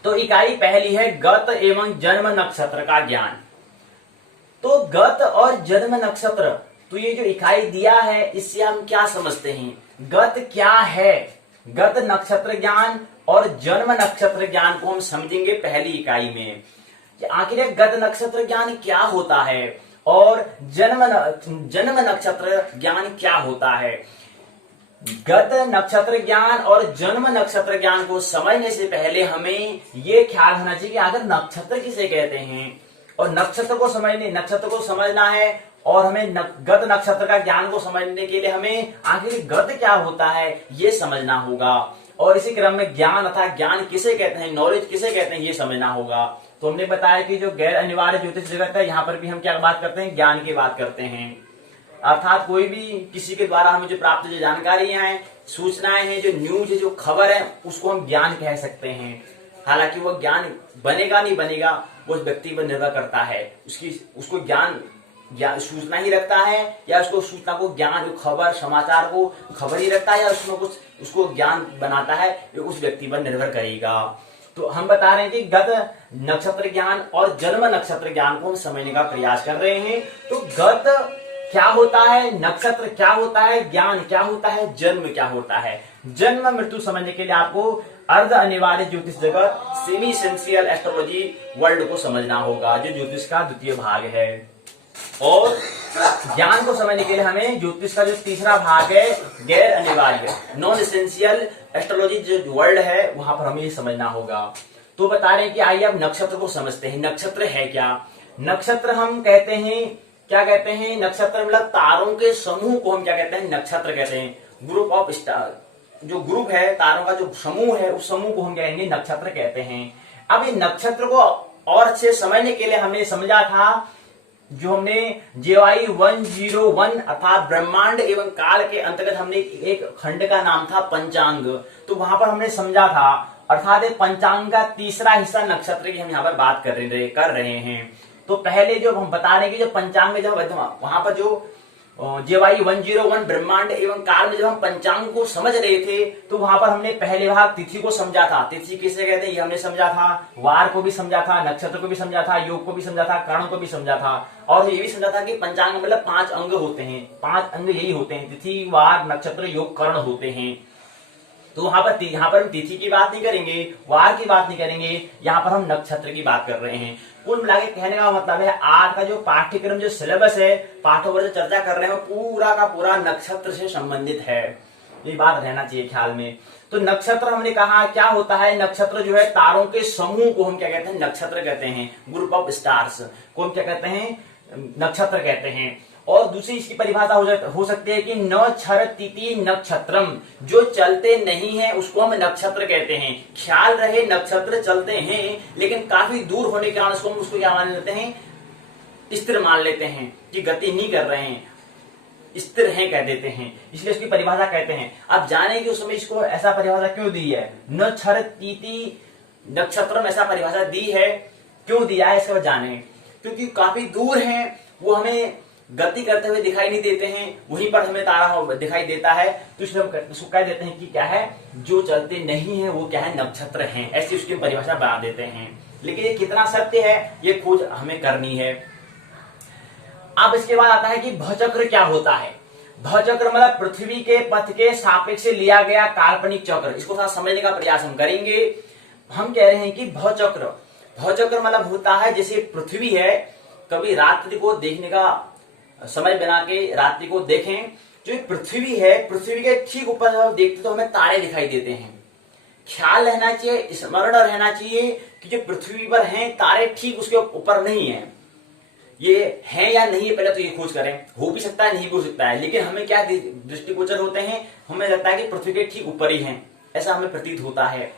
तो इकाई पहली है गत एवं जन्म नक्षत्र का ज्ञान। तो गत और जन्म नक्षत्र, तो ये जो इकाई दिया है इससे हम क्या समझते हैं, गत क्या है, गत नक्षत्र ज्ञान और जन्म नक्षत्र ज्ञान को हम समझेंगे पहली इकाई में। आखिर गत नक्षत्र ज्ञान क्या होता है और जन्म नक्षत्र ज्ञान क्या होता है। गत नक्षत्र ज्ञान और जन्म नक्षत्र ज्ञान को समझने से पहले हमें ये ख्याल होना चाहिए कि अगर नक्षत्र किसे कहते हैं और नक्षत्र को समझना है और हमें गत नक्षत्र का ज्ञान को समझने के लिए हमें आखिर गत क्या होता है ये समझना होगा। और इसी क्रम में ज्ञान अर्थात ज्ञान किसे कहते हैं, नॉलेज किसे कहते हैं ये समझना होगा। तो हमने बताया कि जो गैर अनिवार्य ज्योतिष जगत है यहाँ पर भी हम क्या बात करते हैं, ज्ञान की बात करते हैं। अर्थात कोई भी किसी के द्वारा हमें जो प्राप्त जो जानकारियां हैं, सूचनाएं हैं, जो न्यूज है, जो खबर है, उसको हम ज्ञान कह सकते हैं। हालांकि वो ज्ञान बनेगा नहीं बनेगा वो उस व्यक्ति पर निर्भर करता है, उसको ज्ञान सूचना ही रखता है या उसको सूचना को ज्ञान, खबर समाचार को खबर ही रखता है या उसमें कुछ उसको ज्ञान बनाता है, ये उस व्यक्ति पर निर्भर करेगा। तो हम बता रहे हैं कि गत नक्षत्र ज्ञान और जन्म नक्षत्र ज्ञान को हम समझने का प्रयास कर रहे हैं। तो गत क्या होता है, नक्षत्र क्या होता है, ज्ञान क्या होता है, जन्म क्या होता है। जन्म मृत्यु समझने के लिए आपको अर्ध अनिवार्य ज्योतिष जगत सेमी एसेंशियल एस्ट्रोलॉजी वर्ल्ड को समझना होगा जो ज्योतिष का द्वितीय भाग है। और ज्ञान को समझने के लिए हमें ज्योतिष का जो तीसरा भाग है गैर अनिवार्य नॉन एसेंशियल एस्ट्रोलॉजी जो वर्ल्ड है वहां पर हमें ये समझना होगा। तो बता रहे हैं कि आइए अब नक्षत्र को समझते हैं। नक्षत्र है क्या, नक्षत्र हम कहते हैं, क्या कहते हैं, नक्षत्र मतलब तारों के समूह को हम क्या कहते हैं, नक्षत्र कहते हैं। ग्रुप ऑफ स्टार, जो ग्रुप है तारों का जो समूह है उस समूह को हम कहेंगे नक्षत्र कहते हैं। अब ये नक्षत्र को और अच्छे समझने के लिए हमने समझा था जो हमने जेवाई 101 अर्थात ब्रह्मांड एवं काल के अंतर्गत हमने एक खंड का नाम था पंचांग। तो वहां पर हमने समझा था अर्थात पंचांग का तीसरा हिस्सा नक्षत्र की हम यहाँ पर बात कर रहे हैं। तो पहले जो हम बता रहे हैं कि जो पंचांग में जब वहां पर जो जेवाई 101 ब्रह्मांड एवं काल में जब हम पंचांग को समझ रहे थे तो वहां पर हमने पहले भाग तिथि को समझा था। तिथि किसे कहते हैं ये हमने समझा था, वार को भी समझा था, नक्षत्र को भी समझा था, योग को भी समझा था, करण को भी समझा था और ये भी समझा था कि पंचांग मतलब 5 अंग होते हैं, 5 अंग यही होते हैं, तिथि, वार, नक्षत्र, योग, करण होते हैं। तो यहाँ पर हम तिथि की बात नहीं करेंगे, वार की बात नहीं करेंगे, यहाँ पर हम नक्षत्र की बात कर रहे हैं। कुल मिला के कहने का मतलब है आज का जो पाठ्यक्रम जो सिलेबस है, पाठों पर जो चर्चा कर रहे हैं पूरा का पूरा नक्षत्र से संबंधित है। ये बात रहना चाहिए ख्याल में। तो नक्षत्र हमने कहा क्या होता है, नक्षत्र जो है तारों के समूह को हम क्या कहते हैं, नक्षत्र कहते हैं। ग्रुप ऑफ स्टार्स को हम क्या कहते हैं, नक्षत्र कहते हैं। और दूसरी इसकी परिभाषा हो सकती है कि नक्षरतीति नक्षत्रम, जो चलते नहीं है उसको हम नक्षत्र कहते हैं। ख्याल रहे नक्षत्र चलते हैं लेकिन काफी दूर होने के कारण उसको क्या मान लेते हैं, स्थिर मान लेते हैं कि गति नहीं कर रहे हैं, स्थिर हैं कह देते हैं, इसलिए उसकी परिभाषा कहते हैं। अब जाने कि उसमें इसको ऐसा परिभाषा क्यों दी है, नक्षरतीति नक्षत्रम ऐसा परिभाषा दी है, क्यों दिया है इसको जाने। क्योंकि काफी दूर हैं, वो हमें गति करते हुए दिखाई नहीं देते हैं, वहीं पर हमें तारा दिखाई देता है, तो इसलिए हम उसको कह देते हैं कि क्या है, जो चलते नहीं है वो क्या है, नक्षत्र हैं, ऐसी उसकी परिभाषा बना देते हैं। लेकिन ये कितना सत्य है ये खोज हमें करनी है। अब इसके बाद आता है कि भचक्र क्या होता है। भचक्र मतलब पृथ्वी के पथ के सापेक्ष से लिया गया काल्पनिक चक्र। इसको थोड़ा समझने का प्रयास हम करेंगे। हम कह रहे हैं कि भचक्र मतलब होता है जैसे पृथ्वी है, कभी रात्रि को देखने का समय बना के रात्रि को देखें, जो पृथ्वी है, पृथ्वी के ठीक ऊपर जब देखते तो हमें तारे दिखाई देते हैं। ख्याल रहना चाहिए, स्मरण रहना चाहिए कि जो पृथ्वी पर हैं तारे ठीक उसके ऊपर नहीं है। ये है या नहीं है पहले तो ये खोज करें, हो भी सकता है नहीं भी हो सकता है, लेकिन हमें क्या दृष्टिगोचर होते हैं, हमें लगता है कि पृथ्वी के ठीक ऊपर ही हैं, ऐसा हमें प्रतीत होता है।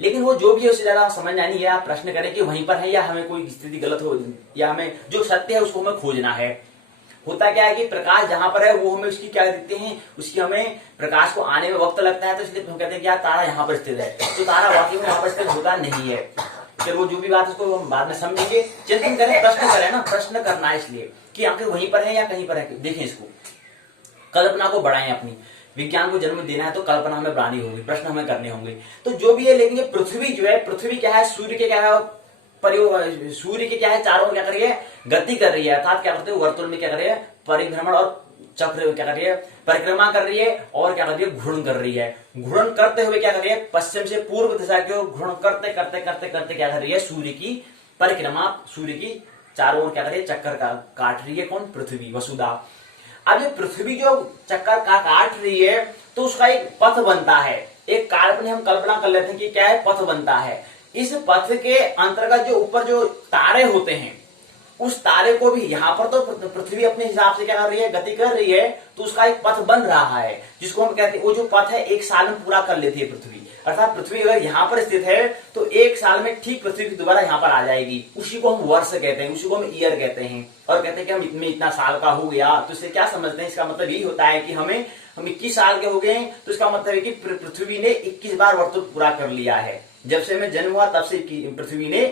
लेकिन वो जो भी है उससे ज्यादा समझना नहीं है, आप प्रश्न करें कि वहीं पर है या हमें कोई स्थिति गलत हो, या हमें जो सत्य है उसको हमें खोजना है। होता क्या है कि प्रकाश जहां पर है वो हमें उसकी क्या देते हैं, उसकी हमें प्रकाश को आने में वक्त लगता है, तो इसलिए हम कहते हैं कि यार तारा यहाँ पर स्थित है, तो तारा वाकई में वहां पर स्थित होता नहीं है। फिर वो जो भी बात उसको हम बाद में समझेंगे। चिंतन करें, प्रश्न करें ना, प्रश्न करना है इसलिए कि आखिर वहीं पर है या कहीं पर है। देखें इसको, कल्पना को बढ़ाएं, अपनी विज्ञान को जन्म देना है तो कल्पना हमें बढ़ानी होगी, प्रश्न हमें करने होंगे। तो जो भी है, लेकिन ये पृथ्वी जो है, पृथ्वी क्या है, सूर्य के क्या है, सूर्य के क्या है, चारों क्या कर रही है, गति कर रही है, अर्थात क्या करते हैं, वर्तुल में क्या कर रही है, परिभ्रमण और चक्र क्या कर रही है, परिक्रमा कर रही है, और क्या कर रही है, घूर्णन कर रही है। घूर्णन करते हुए क्या कर रही है, पश्चिम से पूर्व दिशा की ओर घूर्णन करते करते करते करते क्या कर रही है, सूर्य की परिक्रमा, सूर्य की चारों ओर क्या कर रही है, चक्कर का काट रही है। कौन, पृथ्वी, वसुधा। अब ये पृथ्वी जो चक्कर का काट रही है तो उसका एक पथ बनता है, एक काल्पनिक हम कल्पना कर लेते हैं कि क्या है, पथ बनता है। इस पथ के अंतर्गत जो ऊपर जो तारे होते हैं, उस तारे को भी यहाँ पर तो पृथ्वी अपने हिसाब से क्या कर रही है, गति कर रही है, तो उसका एक पथ बन रहा है, जिसको हम कहते हैं, वो जो पथ है एक साल में पूरा कर लेती है पृथ्वी। अर्थात पृथ्वी अगर यहाँ पर स्थित है तो एक साल में ठीक पृथ्वी की दोबारा यहाँ पर आ जाएगी। उसी को हम वर्ष कहते हैं, उसी को हम ईयर कहते हैं, और कहते हैं कि हम इतना साल का हो गया। तो इससे क्या समझते हैं, इसका मतलब यही होता है कि हम 21 साल के हो गए, तो इसका मतलब है कि पृथ्वी ने 21 बार वर्तुल पूरा कर लिया है। जब से हमें जन्म हुआ तब से पृथ्वी ने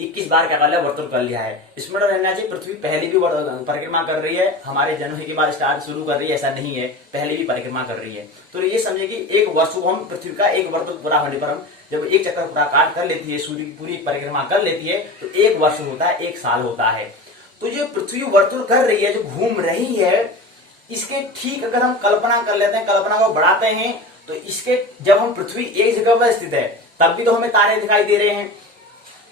21 बार क्या कर लिया, वर्तुल कर लिया है। स्मरण रहना चाहिए, पृथ्वी पहले भी परिक्रमा कर रही है, हमारे जन्म के बाद स्टार्ट शुरू कर रही है, ऐसा नहीं है, पहले भी परिक्रमा कर रही है। तो ये समझे कि एक वर्ष को हम पृथ्वी का एक वर्तुल पूरा होने पर हम जब एक चक्कर पूरा काट कर लेती है, सूर्य की पूरी परिक्रमा कर लेती है, तो एक वर्ष होता है, एक साल होता है। तो ये पृथ्वी वर्तुल कर रही है, जो घूम रही है, इसके ठीक अगर हम कल्पना कर लेते हैं, कल्पना को बढ़ाते हैं, तो इसके जब हम पृथ्वी एक जगह पर स्थित है तब भी तो हमें तारे दिखाई दे रहे हैं।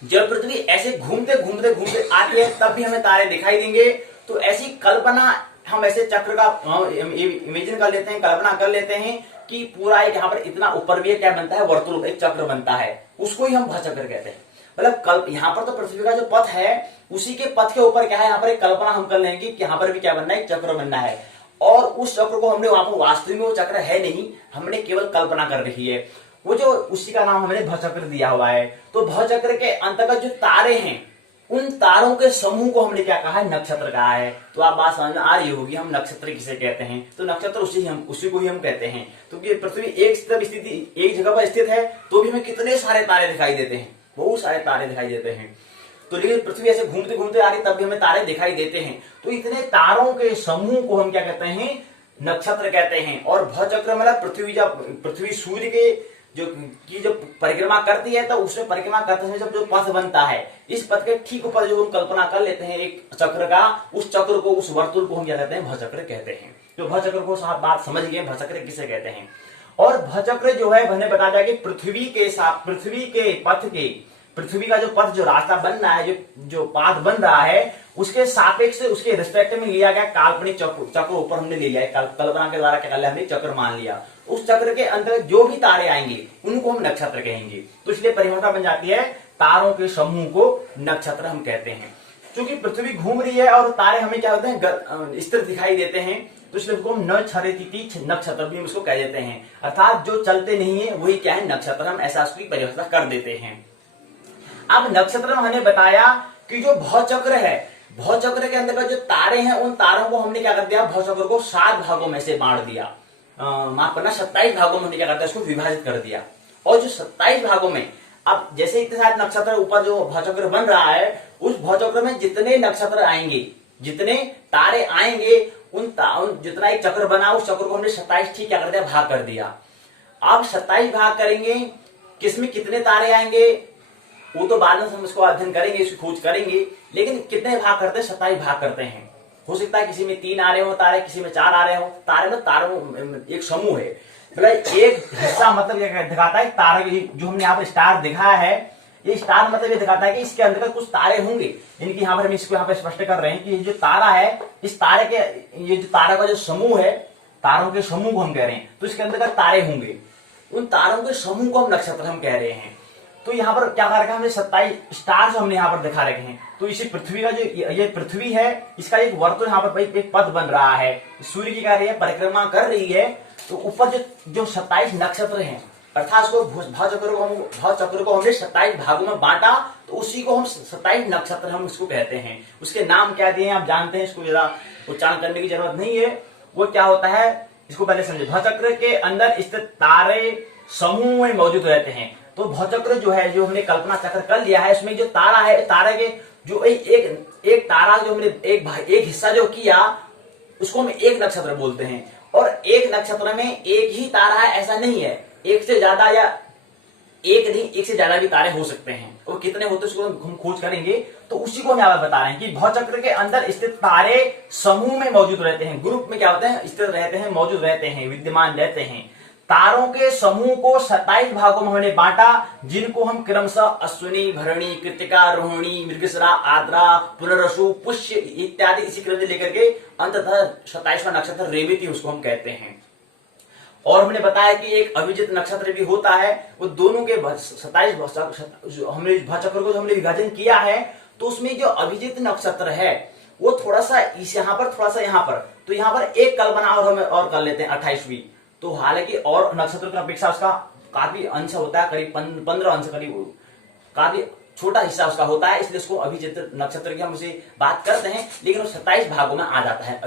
जब पृथ्वी ऐसे घूमते घूमते घूमते आती है तब भी हमें तारे दिखाई देंगे। तो ऐसी कल्पना हम ऐसे चक्र का इमेजिन कर लेते हैं, कल्पना कर लेते हैं कि पूरा एक यहाँ पर इतना ऊपर भी क्या बनता है, वर्तुल, एक चक्र बनता है, उसको ही हम भचक्र कहते हैं। मतलब यहाँ पर तो पृथ्वी का जो पथ है उसी के पथ के ऊपर क्या है, यहाँ पर एक कल्पना हम कर लेंगे कि यहाँ पर भी क्या बनना है, एक चक्र बनना है। और उस चक्र को हमने वहां पर वास्तविक में वो चक्र है नहीं, हमने केवल कल्पना कर रही है, वो जो उसी का नाम हमने भचक्र दिया हुआ है। तो भचक्र के अंतर्गत जो तारे हैं, उन तारों के समूह को हमने क्या कहा है, नक्षत्र कहा है। तो आप बात समझ में आ रही होगी, हम नक्षत्र किसे कहते हैं, तो नक्षत्र उसी को ही हम कहते हैं। तो पृथ्वी एक जगह पर स्थित है तो भी हमें कितने सारे तारे दिखाई देते हैं, बहुत सारे तारे दिखाई देते हैं। तो लेकिन पृथ्वी ऐसे घूमते घूमते आ रही तब भी हमें तारे दिखाई देते हैं। तो इतने तारों के समूह को हम क्या कहते हैं, नक्षत्र कहते हैं। और भचक्र मतलब पृथ्वी सूर्य के जब परिक्रमा करती है तो उसमें परिक्रमा करते समय जब जो पथ बनता है, इस पथ के ठीक ऊपर जो हम कल्पना कर लेते हैं एक चक्र का, उस चक्र को, उस वर्तुल को हम क्या कहते हैं, भचक्र कहते हैं। तो भचक्र को साथ बात समझ गए, भचक्र किसे कहते हैं। और भचक्र जो है मैंने बता दिया कि पृथ्वी के पथ के पृथ्वी का जो पथ, जो रास्ता बन रहा है, जो पाथ बन रहा है, उसके सापेक्ष उसके रिस्पेक्ट में लिया गया काल्पनिक चक्र ऊपर हमने ले लिया है, कल्पना के द्वारा क्या कर लिया हमने, चक्र मान लिया। उस चक्र के अंदर जो भी तारे आएंगे उनको हम नक्षत्र कहेंगे। तो इसलिए परिभाषा बन जाती है, तारों के समूह को नक्षत्र हम कहते हैं। क्योंकि पृथ्वी घूम रही है और तारे हमें क्या होते हैं, स्थिर दिखाई देते हैं, तो इसलिए उसको न क्षरेति नक्षत्र भी हम इसको कह देते हैं। अर्थात जो चलते नहीं है वही क्या है, नक्षत्र, हम ऐसा उसकी परिभाषा कर देते हैं। अब नक्षत्र में हमने बताया कि जो भवचक्र है, भवचक्र के अंदर जो तारे हैं, उन तारों को हमने क्या कर दिया, भवचक्र को 7 भागों में से बांट दिया, माफ करना 27 भागों में हमने क्या कर दिया, इसको विभाजित कर दिया। और जो 27 भागों में, अब जैसे इतने सारे नक्षत्र ऊपर जो भवचक्र बन रहा है, उस भवचक्र में जितने नक्षत्र आएंगे, जितने तारे आएंगे, जितना एक चक्र बना, उस चक्र को हमने 27 ठीक क्या कर दिया, भाग कर दिया। अब 27 भाग करेंगे, किसमें कितने तारे आएंगे वो तो बाद में हम उसको अध्ययन करेंगे, इसकी खोज करेंगे, लेकिन कितने भाग करते हैं, 27 भाग करते हैं। हो सकता है किसी में 3 आ रहे हो तारे, किसी में 4 आ रहे हो तारे, में तारों एक समूह है, मतलब एक हिस्सा, मतलब ये दिखाता है तारे, जो हमने यहाँ पर स्टार दिखाया है, ये स्टार मतलब ये दिखाता है कि इसके अंदर कुछ तारे होंगे। इनकी यहाँ पर हम इसको यहाँ पे स्पष्ट कर रहे हैं कि ये जो तारा है, इस तारे के, ये जो तारा का जो समूह है, तारों के समूह को हम कह रहे हैं, तो इसके अंदर तारे होंगे, उन तारों के समूह को हम नक्षत्र हम कह रहे हैं। तो यहाँ पर क्या कर रखा है हमने, 27 स्टार्स हमने यहाँ पर दिखा रखे हैं। तो इसी पृथ्वी का जो ये पृथ्वी है, इसका एक वर्तुल यहाँ पर एक पथ बन रहा है, सूर्य की क्या रही है, परिक्रमा कर रही है। तो ऊपर जो 27 नक्षत्र हैं, अर्थात उसको भवचक्र को हमने 27 भागों में बांटा, तो उसी को हम 27 नक्षत्र हम इसको कहते हैं। उसके नाम क्या दिए हैं आप जानते हैं, इसको ज्यादा उच्चारण करने की जरूरत नहीं है। वो क्या होता है इसको पहले समझे। भवचक्र के अंदर स्थित तारे समूह में मौजूद रहते हैं। तो भवचक्र जो है, जो हमने कल्पना चक्र कर लिया है, उसमें जो तारा है, तारे के जो एक तारा जो हमने एक हिस्सा जो किया, उसको हम एक नक्षत्र बोलते हैं। और एक नक्षत्र में एक ही तारा है ऐसा नहीं है, एक से ज्यादा, या एक नहीं, एक से ज्यादा भी तारे हो सकते हैं। और कितने होते हैं उसको हम खोज करेंगे। तो उसी को हम यहाँ पर बता रहे हैं कि भवचक्र के अंदर स्थित तारे समूह में मौजूद रहते हैं, ग्रुप में क्या होते हैं, स्थित रहते हैं, मौजूद रहते हैं, विद्यमान रहते हैं। तारों के समूह को 27 भागों में हमने बांटा, जिनको हम क्रमशः अश्विनी, भरणी, कृतिका, रोहिणी, मृगशिरा, आर्द्रा, पुनर्वसु, पुष्य इत्यादि इसी क्रम से लेकर के अंततः 27वां नक्षत्र रेवती उसको हम कहते हैं। और हमने बताया कि एक अभिजित नक्षत्र भी होता है। वो दोनों के 27 हमने भवचक्र को जो हमने विभाजन किया है, तो उसमें जो अभिजित नक्षत्र है वो थोड़ा सा इस यहाँ पर, थोड़ा सा यहाँ पर, तो यहाँ पर एक कल्पना और हमें और कर लेते हैं 28वीं। तो हालांकि और नक्षत्र की अपेक्षा उसका काफी अंश होता है, करीब 15 अंश, करीब काफी छोटा हिस्सा उसका होता है, इसलिए उसको अभिजित नक्षत्र की हम उसे बात करते हैं। लेकिन वो 27 भागों में आ जाता है,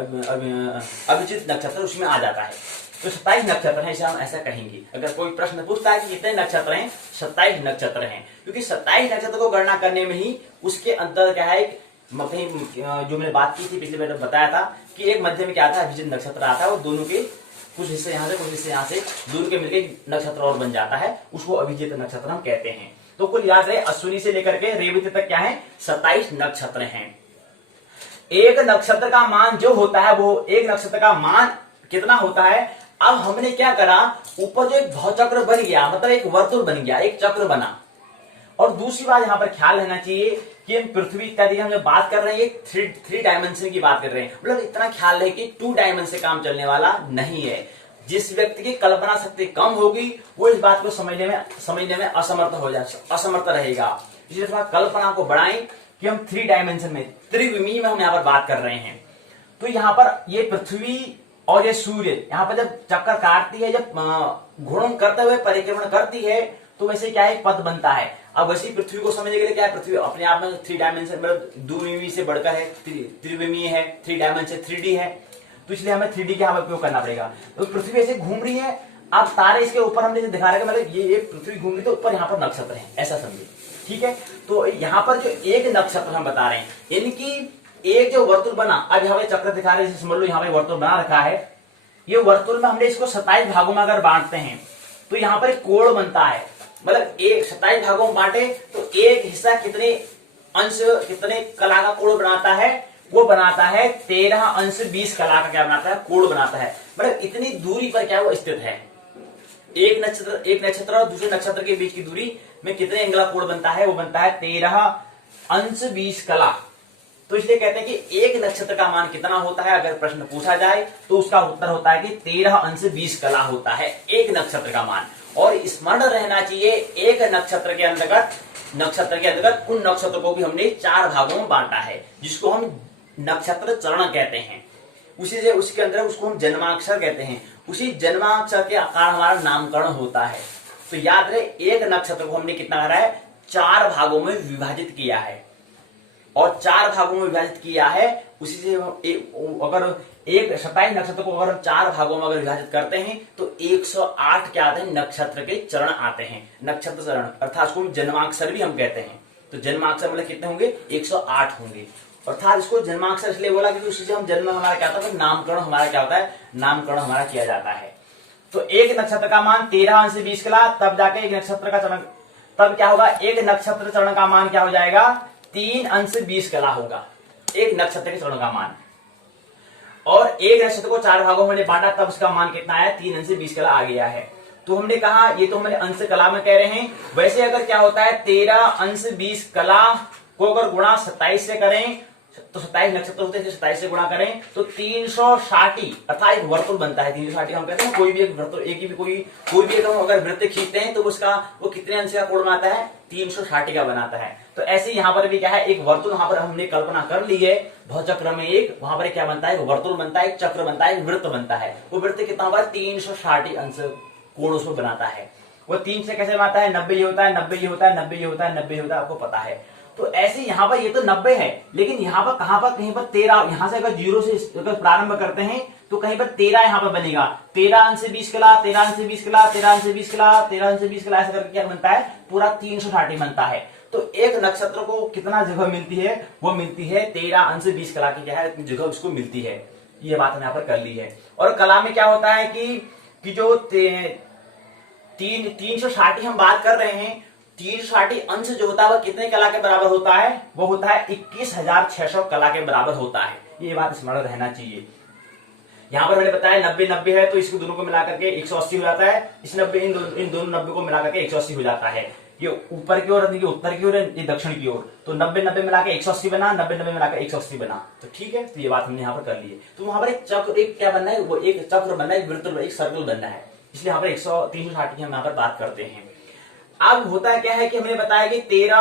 अभिजित नक्षत्र उसमें आ जाता है। तो 27 नक्षत्र हैं, इसे हम ऐसा कहेंगे। अगर कोई प्रश्न पूछता है कि कितने नक्षत्र हैं, 27 नक्षत्र हैं, क्योंकि 27 नक्षत्र को गणना करने में ही उसके अंतर क्या है, जो मैंने बात की थी पिछले वीडियो में बताया था कि एक मध्य में क्या आता है, अभिजित नक्षत्र आता है, और दोनों के कुछ हिस्से यहाँ से कुछ हिस्से यहाँ से दूर के मिलकर नक्षत्र और बन जाता है, उसको अभिजित नक्षत्र हम कहते हैं। तो कुल याद रहे, अश्विनी से लेकर के रेवती तक क्या है, 27 नक्षत्र हैं। एक नक्षत्र का मान जो होता है, वो एक नक्षत्र का मान कितना होता है। अब हमने क्या करा, ऊपर जो एक भवचक्र बन गया, मतलब एक वर्तुल बन गया, एक चक्र बना। और दूसरी बात यहाँ पर ख्याल रहना चाहिए कि हम पृथ्वी इत्यादि हम जब बात कर रहे हैं, थ्री डायमेंशन की बात कर रहे हैं, मतलब इतना ख्याल रहे कि 2 डायमेंशन से काम चलने वाला नहीं है। जिस व्यक्ति की कल्पना शक्ति कम होगी वो इस बात को समझने में असमर्थ रहेगा। इसलिए थोड़ा कल्पना को बढ़ाएं कि हम 3 डायमेंशन में, त्रिविमीय में हम यहाँ पर बात कर रहे हैं। तो यहाँ पर ये पृथ्वी और ये सूर्य यहाँ पर जब चक्कर काटती है, जब घूर्णन करते हुए परिक्रमण करती है, तो वैसे क्या है, पद बनता है। अब वैसे पृथ्वी को समझने के लिए क्या है, पृथ्वी अपने आप में 3 डायमेंशन, मतलब द्विमीय से बढ़कर है, त्रिविमीय है, 3 डायमेंशन 3D है। तो इसलिए हमें 3D का उपयोग करना पड़ेगा। तो पृथ्वी ऐसे घूम रही है, अब तारे इसके ऊपर हमने दिखा रहे हैं, मतलब ये पृथ्वी घूम रही, तो ऊपर यहाँ पर नक्षत्र है, ऐसा समझिए, ठीक है। तो यहाँ पर जो एक नक्षत्र हम बता रहे हैं, इनकी एक जो वर्तुल बना, अब यहाँ पे चक्र दिखा रहे हैं, समझ लो यहाँ पे वर्तुल बना रखा है। ये वर्तुल में हमने इसको 27 भागों में अगर बांटते हैं, तो यहाँ पर एक कोण बनता है, मतलब एक 27 भागों में बांटे तो एक हिस्सा कितने अंश, कितने कला का कोण बनाता है, वो बनाता है 13 अंश 20 कला का क्या बनाता है, कोण बनाता है। मतलब इतनी दूरी पर क्या वो स्थित है। एक नक्षत्र और दूसरे नक्षत्र के बीच की दूरी में कितने एंगल का कोण बनता है? वो बनता है 13 अंश 20 कला। तो इसलिए कहते हैं कि एक नक्षत्र का मान कितना होता है, अगर प्रश्न पूछा जाए तो उसका उत्तर होता है कि 13 अंश 20 कला होता है एक नक्षत्र का मान। और स्मरण रहना चाहिए एक नक्षत्र के अंतर्गत उन नक्षत्रों को भी हमने 4 भागों में बांटा है, जिसको हम नक्षत्र चरण कहते हैं। उसी से उसके अंदर उसको हम जन्माक्षर कहते हैं। उसी जन्माक्षर के आकार हमारा नामकरण होता है। तो याद रहे, एक नक्षत्र को हमने कितना करा है? 4 भागों में विभाजित किया है। और 4 भागों में विभाजित किया है, उसी से अगर एक 27 नक्षत्र को अगर हम 4 भागों में अगर विभाजित करते हैं तो 108 क्या आते हैं? नक्षत्र के चरण आते हैं। नक्षत्र चरण अर्थात उसको जन्माक्षर भी हम कहते हैं। तो जन्माक्षर मतलब कितने होंगे? 108 होंगे। अर्थात इसको जन्माक्षर इसलिए बोला क्योंकि उसी से हम जन्म हमारा क्या होता है? नामकरण हमारा क्या होता है? नामकरण हमारा किया जाता है। तो एक नक्षत्र का मान 13 अंश 20 कला, तब जाके एक नक्षत्र का चरण, तब क्या होगा? एक नक्षत्र चरण का मान क्या हो जाएगा? 3 अंश 20 कला होगा एक नक्षत्र के चरण का मान। और एक नक्षत्र को 4 भागों में बांटा, तब उसका मान कितना आया? 3 अंश 20 कला आ गया है। तो हमने कहा ये तो हमने अंश कला में कह रहे हैं। वैसे अगर क्या होता है, 13 अंश 20 कला को अगर गुणा 27 से करें तो 27 नक्षत्र होते हैं, 27 से गुणा करें तो 360 अर्थात एक वर्तुल बनता है। 360 हम कहते हैं कोई भी एक वर्तुल, एक ही भी कोई भी एक हम अगर वृत्त खींचते हैं तो उसका वो कितने अंश का कोण बनाता है? 360 का बनाता है। तो ऐसे यहाँ पर भी क्या है? एक वर्तुल यहाँ पर हमने कल्पना कर ली है। भवचक्र में एक वहां पर क्या बनता है? एक वर्तुल बनता है, एक चक्र बनता है, एक वृत्त बनता है। वो वृत्त कितना होगा? 360 अंश कोण उसमें बनाता है। वो 3 से कैसे बनाता है? 90 ये होता है, 90 ये होता है, 90 ये होता है, 90 ये होता है, आपको पता है। तो ऐसे यहाँ पर ये तो 90 है, लेकिन यहाँ पर कहां पर? कहीं पर 13, यहां से अगर 0 से अगर प्रारंभ करते हैं तो कहीं पर 13 यहाँ पर बनेगा। 13 अंश 20 कला, 13 अंश 20 कला, 13 अंश 20 कला, 13 अंश 20 कला, ऐसा करके क्या बनता है? पूरा 360 बनता है। तो एक नक्षत्र को कितना जगह मिलती है? वो मिलती है 13 अंश 20 कला की क्या है जगह उसको मिलती है। ये बात हमने यहाँ पर कर ली है। और कला में क्या होता है कि जो 360 हम बात कर रहे हैं, 360 अंश जो होता है वह कितने कला के बराबर होता है? वो होता है 21,600 कला के बराबर होता है। ये बात स्मरण रहना चाहिए। यहां पर मैंने बताया 90 है, तो इसको दोनों को मिलाकर के 180 हो जाता है। इस 90 इन दोनों 90 को मिलाकर के 180 हो जाता है। ये ऊपर की ओर, उत्तर की ओर, ये दक्षिण की ओर। तो 90 मिला के 180 बना, 90 मिला के 180 बना। तो ठीक है, तो ये बात हमने यहाँ पर कर ली है। तो वहां पर एक चक्र, एक क्या बनना है? वो एक चक्र बनना है, एक वृत्त, एक सर्कल बनना है। इसलिए यहाँ पर 360 की हम यहाँ पर बात करते हैं। अब होता क्या है कि हमने बताया कि 13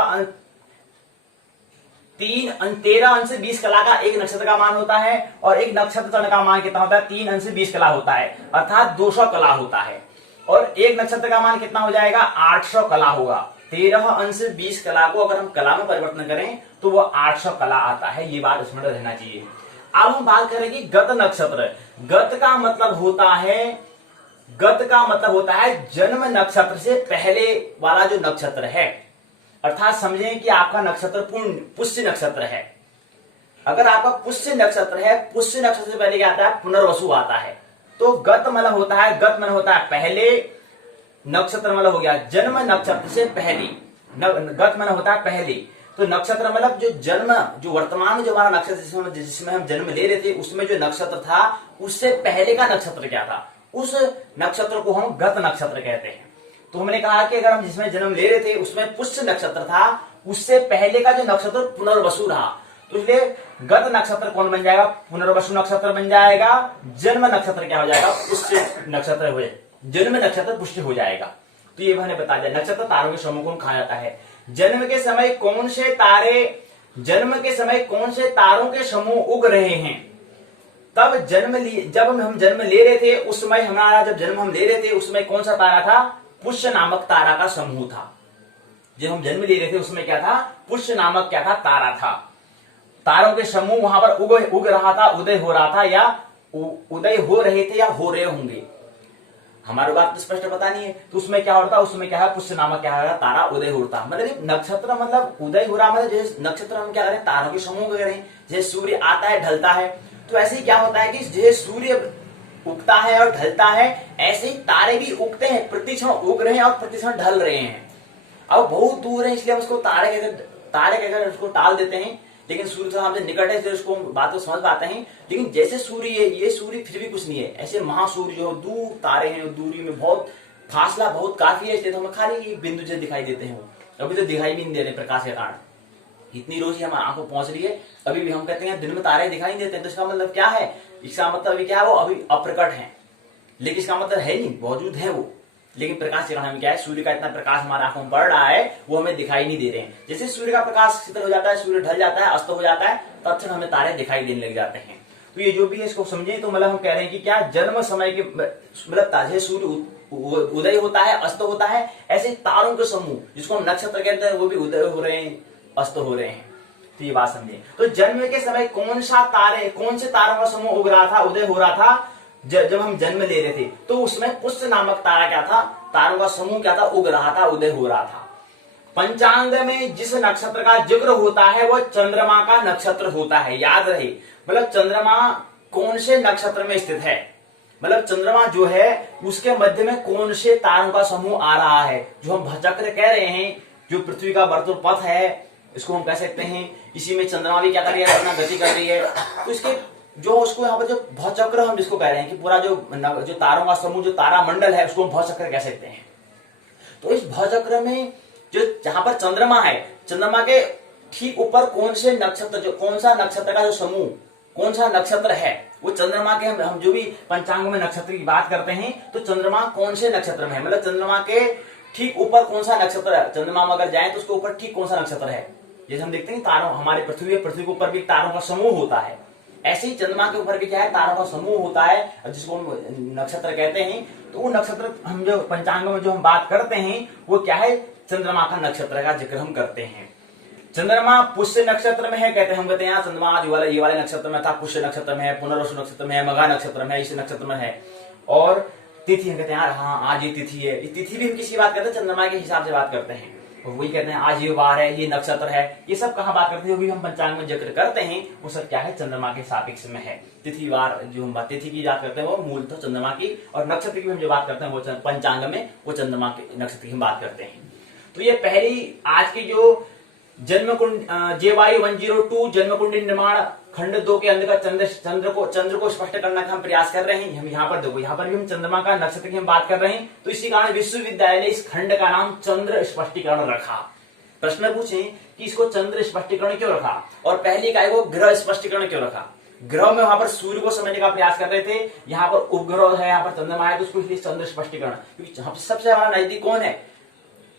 अंश 20 कला का एक नक्षत्र का मान होता है, और एक नक्षत्र चरण का मान कितना होता है? 3 अंश 20 कला होता है, अर्थात 200 कला होता है। और एक नक्षत्र का मान कितना हो जाएगा? 800 कला होगा। 13 अंश 20 कला को अगर हम कला में परिवर्तन करें तो वो 800 कला आता है। ये बात स्मरण रहना चाहिए। अब हम बात करेंगे गत नक्षत्र। गत का मतलब होता है जन्म नक्षत्र से पहले वाला जो नक्षत्र है। अर्थात समझें कि आपका नक्षत्र पुष्य नक्षत्र है। अगर आपका पुष्य नक्षत्र है, पुष्य नक्षत्र से पहले क्या आता है? पुनर्वसु आता है। तो गत मतलब होता है पहले नक्षत्र, मतलब हो गया जन्म नक्षत्र से पहले। गत मतलब होता है पहले। तो नक्षत्र मतलब जो जन्म, जो वर्तमान में जो हमारा नक्षत्र जिसमें हम जन्म ले रहे थे, उसमें जो नक्षत्र था उससे पहले का नक्षत्र क्या था? उस नक्षत्र को हम गत नक्षत्र कहते हैं। तो हमने कहा कि अगर हम जिसमें जन्म ले रहे थे उसमें पुष्य नक्षत्र था, उससे पहले का जो नक्षत्र पुनर्वसु रहा, तो इसलिए गत नक्षत्र कौन बन जाएगा? पुनर्वसु नक्षत्र बन जाएगा। जन्म नक्षत्र क्या हो जाएगा? पुष्य नक्षत्र हो, जन्म नक्षत्र पुष्य हो जाएगा। तो ये मैंने बता दिया। नक्षत्र तारों के समूह को कहा जाता है। जन्म के समय कौन से तारों के समूह उग रहे हैं? तब जब हम जन्म ले रहे थे उस समय हमारा, जब जन्म हम ले रहे थे उस समय कौन सा तारा था? पुष्य नामक तारा का समूह था। जब हम जन्म ले रहे थे उसमें क्या था? पुष्य नामक क्या था? तारा था। तारों के समूह वहां पर उग रहा था, उदय हो रहा था, या उदय हो रहे थे, या हो रहे होंगे। हमारी बात तो स्पष्ट पता नहीं है। तो उसमें क्या होता? उसमें क्या है? पुष्य नामक क्या है? तारा उदय होता। मतलब नक्षत्र मतलब उदय हो रहा, मतलब जैसे नक्षत्र हम क्या करें? तारों के समूह करें। जैसे सूर्य आता है, ढलता है, तो ऐसे ही क्या होता है कि जैसे सूर्य उगता है और ढलता है, ऐसे ही तारे भी उगते हैं, प्रतिक्षण उग रहे हैं और प्रतिक्षण ढल रहे हैं। अब बहुत दूर है इसलिए हम उसको तारे कहकर उसको टाल देते हैं, लेकिन सूर्य तो हमसे निकट है इसलिए उसको बात को समझ पाते हैं। लेकिन जैसे सूर्य है, ये सूर्य फिर भी कुछ नहीं है। ऐसे महासूर्य जो दूर तारे हैं, दूरी में बहुत फासला बहुत काफी है, इसलिए तो हमें खाली एक बिंदु जैसे दिखाई देते हैं, वो अभी तो दिखाई भी नहीं दे रहे प्रकाश के कारण। इतनी रोशनी हमारे आंखों पहुंच रही है, अभी भी हम कहते हैं दिन में तारे दिखाई नहीं देते हैं, तो इसका मतलब क्या है? इसका मतलब अभी क्या है, वो अभी अप्रकट है, लेकिन इसका मतलब है नहीं, मौजूद है वो, लेकिन प्रकाश के कारण हमें क्या है, सूर्य का इतना प्रकाश हमारे आंखों में पड़ रहा है, वो हमें दिखाई नहीं दे रहे हैं। जैसे सूर्य का प्रकाश शीतल हो जाता है, सूर्य ढल जाता है, अस्त हो जाता है, तब तक हमें तारे दिखाई देने लग जाते हैं। तो ये जो भी है इसको समझे, तो मतलब हम कह रहे हैं कि क्या जन्म समय के मतलब ताजे सूर्य उदय होता है, अस्त होता है, ऐसे तारों के समूह जिसको हम नक्षत्र कहते हैं, वो भी उदय हो रहे हैं, अस्त हो रहे हैं। तो ये बात समझे। तो जन्म के समय कौन से तारों का समूह उग रहा था, उदय हो रहा था? जब हम जन्म ले रहे थे, तो उसमें पुष्य नामक तारा क्या था, तारों का समूह क्या था, उग रहा था, उदय हो रहा था। पंचांग में जिस नक्षत्र का जिक्र होता है वो चंद्रमा का नक्षत्र होता है, याद रहे। मतलब चंद्रमा कौन से नक्षत्र में स्थित है, मतलब चंद्रमा जो है उसके मध्य में कौन से तारों का समूह आ रहा है, जो हम भचक्र कह रहे हैं, जो पृथ्वी का वर्तुल पथ है, इसको हम कह सकते हैं। इसी में चंद्रमा भी क्या कर रही है, अपना गति कर रही है। तो इसके जो उसको यहाँ पर जो भचक्र हम जिसको कह रहे हैं कि पूरा जो तारों का समूह, जो तारा मंडल है, उसको हम भचक्र कह सकते हैं। तो इस भचक्र में जो जहां पर चंद्रमा है, चंद्रमा के ठीक ऊपर कौन से नक्षत्र, जो कौन सा नक्षत्र का जो समूह, कौन सा नक्षत्र है, वो चंद्रमा के हम जो भी पंचांग में नक्षत्र की बात करते हैं, तो चंद्रमा कौन से नक्षत्र में है, मतलब चंद्रमा के ठीक ऊपर कौन सा नक्षत्र है। चंद्रमा में अगर जाए तो उसके ऊपर ठीक कौन सा नक्षत्र है, जैसे हम देखते हैं तारों, हमारे पृथ्वी के ऊपर भी तारों का समूह होता है, ऐसे ही चंद्रमा के ऊपर भी क्या है, तारों का समूह होता है, जिसको हम नक्षत्र कहते हैं। तो वो नक्षत्र हम जो पंचांग में जो हम बात करते हैं, वो क्या है, चंद्रमा का नक्षत्र का जिक्र हम करते हैं। चंद्रमा पुष्य नक्षत्र में है, कहते हैं, हम कहते हैं चंद्रमा आज ये वाले नक्षत्र में था, पुष्य नक्षत्र में है, पुनर्वसु नक्षत्र में है, मघा नक्षत्र में है, इस नक्षत्र में है। और तिथि हम कहते हैं यार हाँ आज ये तिथि है, इस तिथि भी हम किसी बात करते हैं, चंद्रमा के हिसाब से बात करते हैं, और वही कहते हैं आज ये वार है, ये नक्षत्र है, ये सब कहाँ बात करते हैं, जो भी हम पंचांग में जिक्र करते हैं वो सब क्या है, चंद्रमा के सापेक्ष में है। तिथि वार जो हम तिथि की बात करते हैं वो मूलतः चंद्रमा की, और नक्षत्र की हम जो बात करते हैं वो पंचांग में वो चंद्रमा के नक्षत्र की हम बात करते हैं। तो ये पहली आज की जो जन्म कुंड JY 102 जन्म कुंडली निर्माण खंड 2 के अंदर का चंद्र को स्पष्ट करने का हम प्रयास कर रहे हैं। हम यहाँ पर देखो, यहाँ पर भी हम चंद्रमा का नक्षत्र की हम बात कर रहे हैं, तो इसी कारण विश्वविद्यालय ने इस खंड का नाम चंद्र स्पष्टीकरण रखा। प्रश्न पूछे कि इसको चंद्र स्पष्टीकरण क्यों रखा, और पहली इकाई को ग्रह स्पष्टीकरण क्यों रखा। ग्रह में वहां पर सूर्य को समझने का प्रयास कर रहे थे, यहाँ पर उपग्रह है, यहाँ पर चंद्रमा है, तो उसको इसलिए चंद्र स्पष्टीकरण, क्योंकि सबसे हमारा नजदीक कौन है,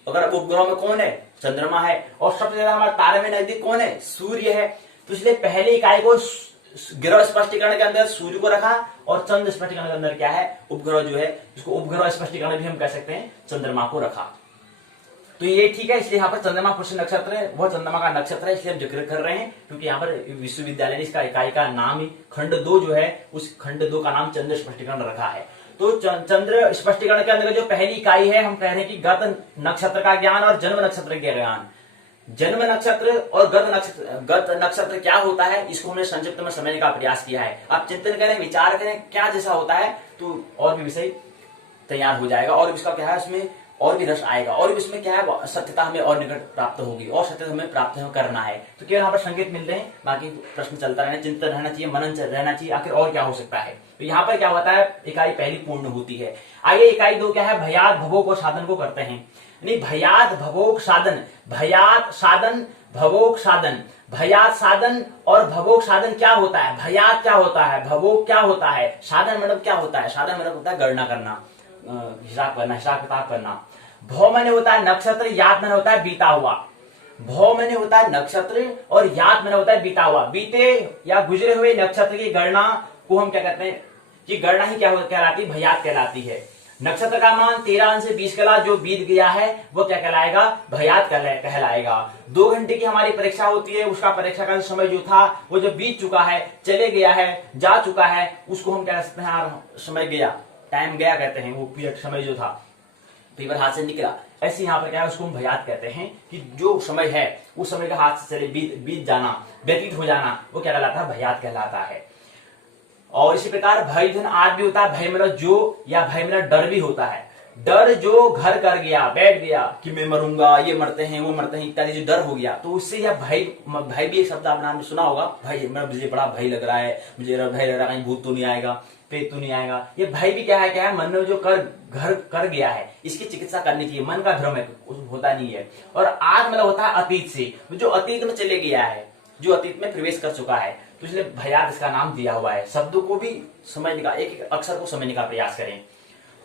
अगर उपग्रह में कौन है, चंद्रमा है, और सबसे ज्यादा हमारे तारे में नजदीक कौन है, सूर्य है। तो इसलिए पहली इकाई को ग्रह स्पष्टीकरण के अंदर सूर्य को रखा, और चंद्र स्पष्टीकरण के अंदर क्या है, उपग्रह जो है, जिसको उपग्रह स्पष्टीकरण भी हम कह सकते हैं, चंद्रमा को रखा। तो ये ठीक है, इसलिए यहाँ पर चंद्रमा पुष्य नक्षत्र है, वह चंद्रमा का नक्षत्र है, इसलिए हम जिक्र कर रहे हैं, क्योंकि यहाँ पर विश्वविद्यालय ने इसका इकाई का नाम ही खंड 2 जो है, उस खंड 2 का नाम चंद्र स्पष्टीकरण रखा है। तो चंद्र स्पष्टीकरण के अंदर जो पहली इकाई है, हम कह रहे हैं कि गत नक्षत्र का ज्ञान और जन्म नक्षत्र का ज्ञान। जन्म नक्षत्र और गत नक्षत्र क्या होता है, इसको हमने संक्षिप्त में समझने का प्रयास किया है। आप चिंतन करें, विचार करें क्या जैसा होता है, तो और भी विषय तैयार हो जाएगा, और इसका क्या है, उसमें और भी रस आएगा, और इसमें क्या है, सत्यता हमें और निकट प्राप्त होगी, और सत्यता हमें प्राप्त करना है। तो केवल यहाँ पर संकेत मिल रहे हैं, बाकी प्रश्न चलता रहना, चिंतन रहना चाहिए, मनन रहना चाहिए, आखिर और क्या हो सकता है। तो यहाँ पर क्या होता है, इकाई पहली पूर्ण होती है। आइए इकाई 2 क्या है, भयात भवोग और साधन को करते हैं। नहीं, भयात भवोग साधन, भयात साधन भवोग साधन, भयात साधन और भवोग साधन क्या होता है, भयात क्या होता है, भवोग क्या होता है, साधन मतलब क्या होता है, साधन मतलब होता है गणना करना, हिसाब करना, हिसाब किताब करना। भव मैंने होता है नक्षत्र, याद मैंने होता है बीता हुआ। भव मैंने होता है नक्षत्र और याद मैंने होता है बीता हुआ। बीते या गुजरे हुए नक्षत्र की गणना को हम क्या कहते हैं, कि गणना ही क्या कहलाती है, भयात कहलाती है। नक्षत्र का मान 13 अंश से 20 कला जो बीत गया है वो क्या कहलाएगा, भयात कहलाएगा। 2 घंटे की हमारी परीक्षा होती है, उसका परीक्षा का समय जो था वो जो बीत चुका है, चले गया है, जा चुका है, उसको हम क्या कह सकते हैं, समय गया, टाइम गया कहते हैं, वो पीरियड समय जो था, पेपर हाथ से निकला। ऐसे यहाँ पर क्या है, उसको हम भयात कहते हैं, कि जो समय है उस समय का हाथ से चले बीत जाना, व्यतीत हो जाना, वो क्या कहलाता है, भयात कहलाता है। और इसी प्रकार भय धन आद भी होता है, भय मतलब जो, या भय मतलब डर भी होता है। डर जो घर कर गया, बैठ गया कि मैं मरूंगा, ये मरते हैं, वो मरते हैं इत्यादि, जो डर हो गया, तो उससे यह भय भी एक शब्द आपने सुना होगा, भय मतलब मुझे बड़ा भय लग रहा है, मुझे भय लग रहा है कहीं भूत तो नहीं आएगा, पेतू नहीं आएगा। ये भय भी क्या है मन में जो घर कर गया है, इसकी चिकित्सा करनी चाहिए। मन का भ्रम है, होता नहीं है। और आज मतलब होता है अतीत से, जो अतीत में चले गया है, जो अतीत में प्रवेश कर चुका है, तो इसलिए भयात इसका नाम दिया हुआ है। शब्दों को भी समझने का, एक एक अक्षर को समझने का प्रयास करें।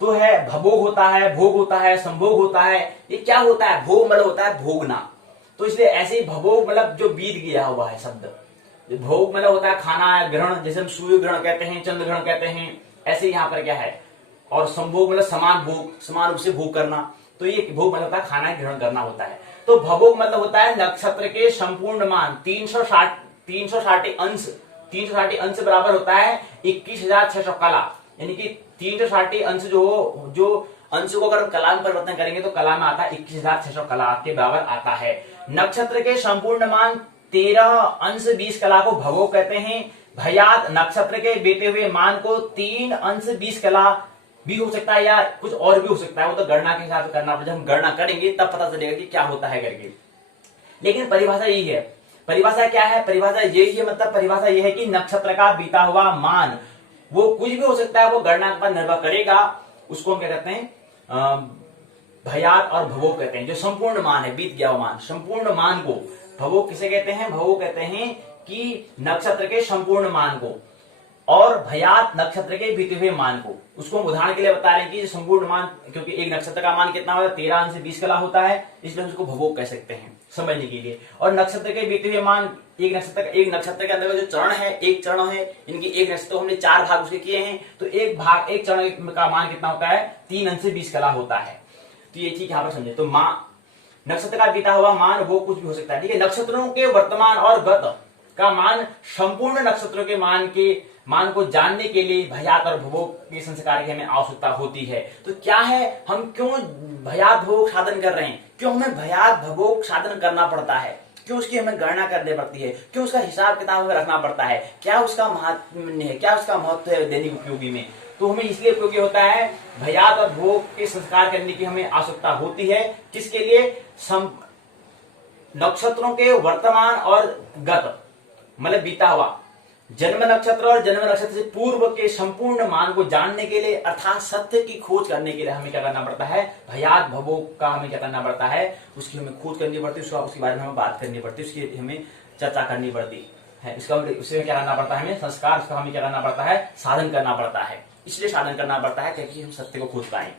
तो है भभोग होता है, भोग होता है, संभोग होता है। ये क्या होता है? भोग मतलब होता है भोगना। तो इसलिए ऐसे ही भभोग मतलब जो बीत गया हुआ है शब्द। भोग मतलब होता है खाना, ग्रहण, जैसे हम सूर्य ग्रहण कहते हैं, चंद्र ग्रहण कहते हैं, ऐसे यहाँ पर क्या है। और संभोग मतलब समान भोग, समान रूप से भोग करना। तो ये भोग मतलब होता है खाना ग्रहण करना होता है। तो भभोग मतलब होता है नक्षत्र के संपूर्ण मान 360 अंश। 360 अंश बराबर होता है 21,600 कला। यानी कि 360 अंश जो अंश को अगर कला में परिवर्तन करेंगे तो कला में आता है 21,600 कला के बराबर आता है। नक्षत्र के संपूर्ण मान 13 अंश 20 कला को भभोग कहते हैं। भयात नक्षत्र के बीते हुए मान को 3 अंश 20 कला भी हो सकता है या कुछ और भी हो सकता है। वो तो गणना के हिसाब से करना पड़ेगा। हम गणना करेंगे तब पता चलेगा कि क्या होता है करके। लेकिन परिभाषा यही है। परिभाषा क्या है? परिभाषा यही है, मतलब परिभाषा यह है कि नक्षत्र का बीता हुआ मान वो कुछ भी हो सकता है, वो गणना पर निर्भर करेगा। उसको हम क्या कहते हैं? भयात और भभोग कहते हैं। जो संपूर्ण मान है, बीत गया हुआ मान, संपूर्ण मान को भभोग किसे कहते हैं? भभोग कहते हैं कि नक्षत्र के संपूर्ण मान को, और भयात नक्षत्र के बीते हुए मान को। उसको हम उदाहरण के लिए बता रहे हैं कि संपूर्ण मान, क्योंकि एक नक्षत्र का मान कितना होता है? 13 अंश 20 कला होता है, इसलिए हम उसको भभोग कह सकते हैं समझने के लिए। और नक्षत्र के बीते हुए मान, एक नक्षत्र के अंदर जो चरण है, एक चरण है, इनकी एक नक्षत्र हमने 4 भाग उसके किए हैं, तो एक चरण का मान कितना होता है? 3 अंश 20 कला होता है। तो ये चीज यहाँ पर समझे। तो नक्षत्र का बीता हुआ मान वो कुछ भी हो सकता है, ठीक है। नक्षत्रों के वर्तमान और गत का मान संपूर्ण नक्षत्रों के मान को जानने के लिए भयात और भभोग के संस्कार की हमें आवश्यकता होती है। तो क्या है, हम क्यों भयात भभोग साधन कर रहे हैं? क्यों हमें भयात भभोग साधन करना पड़ता है? क्यों उसकी हमें गणना करनी पड़ती है? क्यों उसका हिसाब किताब हमें रखना पड़ता है? क्या उसका महात्म्य है? क्या उसका महत्व है दैनिक उपयोगी में? तो हमें इसलिए उपयोगी होता है, भयात और भोग के संस्कार करने की हमें आवश्यकता होती है। किसके लिए? नक्षत्रों के वर्तमान और गत मतलब बीता हुआ, जन्म नक्षत्र और जन्म नक्षत्र से पूर्व के संपूर्ण मान को जानने के लिए, अर्थात सत्य की खोज करने के लिए हमें क्या करना पड़ता है? भयात भभोग का हमें क्या करना पड़ता है? उसकी हमें खोज करनी पड़ती है, उसके बारे में हमें बात करनी पड़ती है, उसकी हमें चर्चा करनी पड़ती है। उससे क्या करना पड़ता है? हमें संस्कार, उसका हमें क्या करना पड़ता है? साधन करना पड़ता है। इसलिए साधन करना पड़ता है क्योंकि हम सत्य को खोज पाए।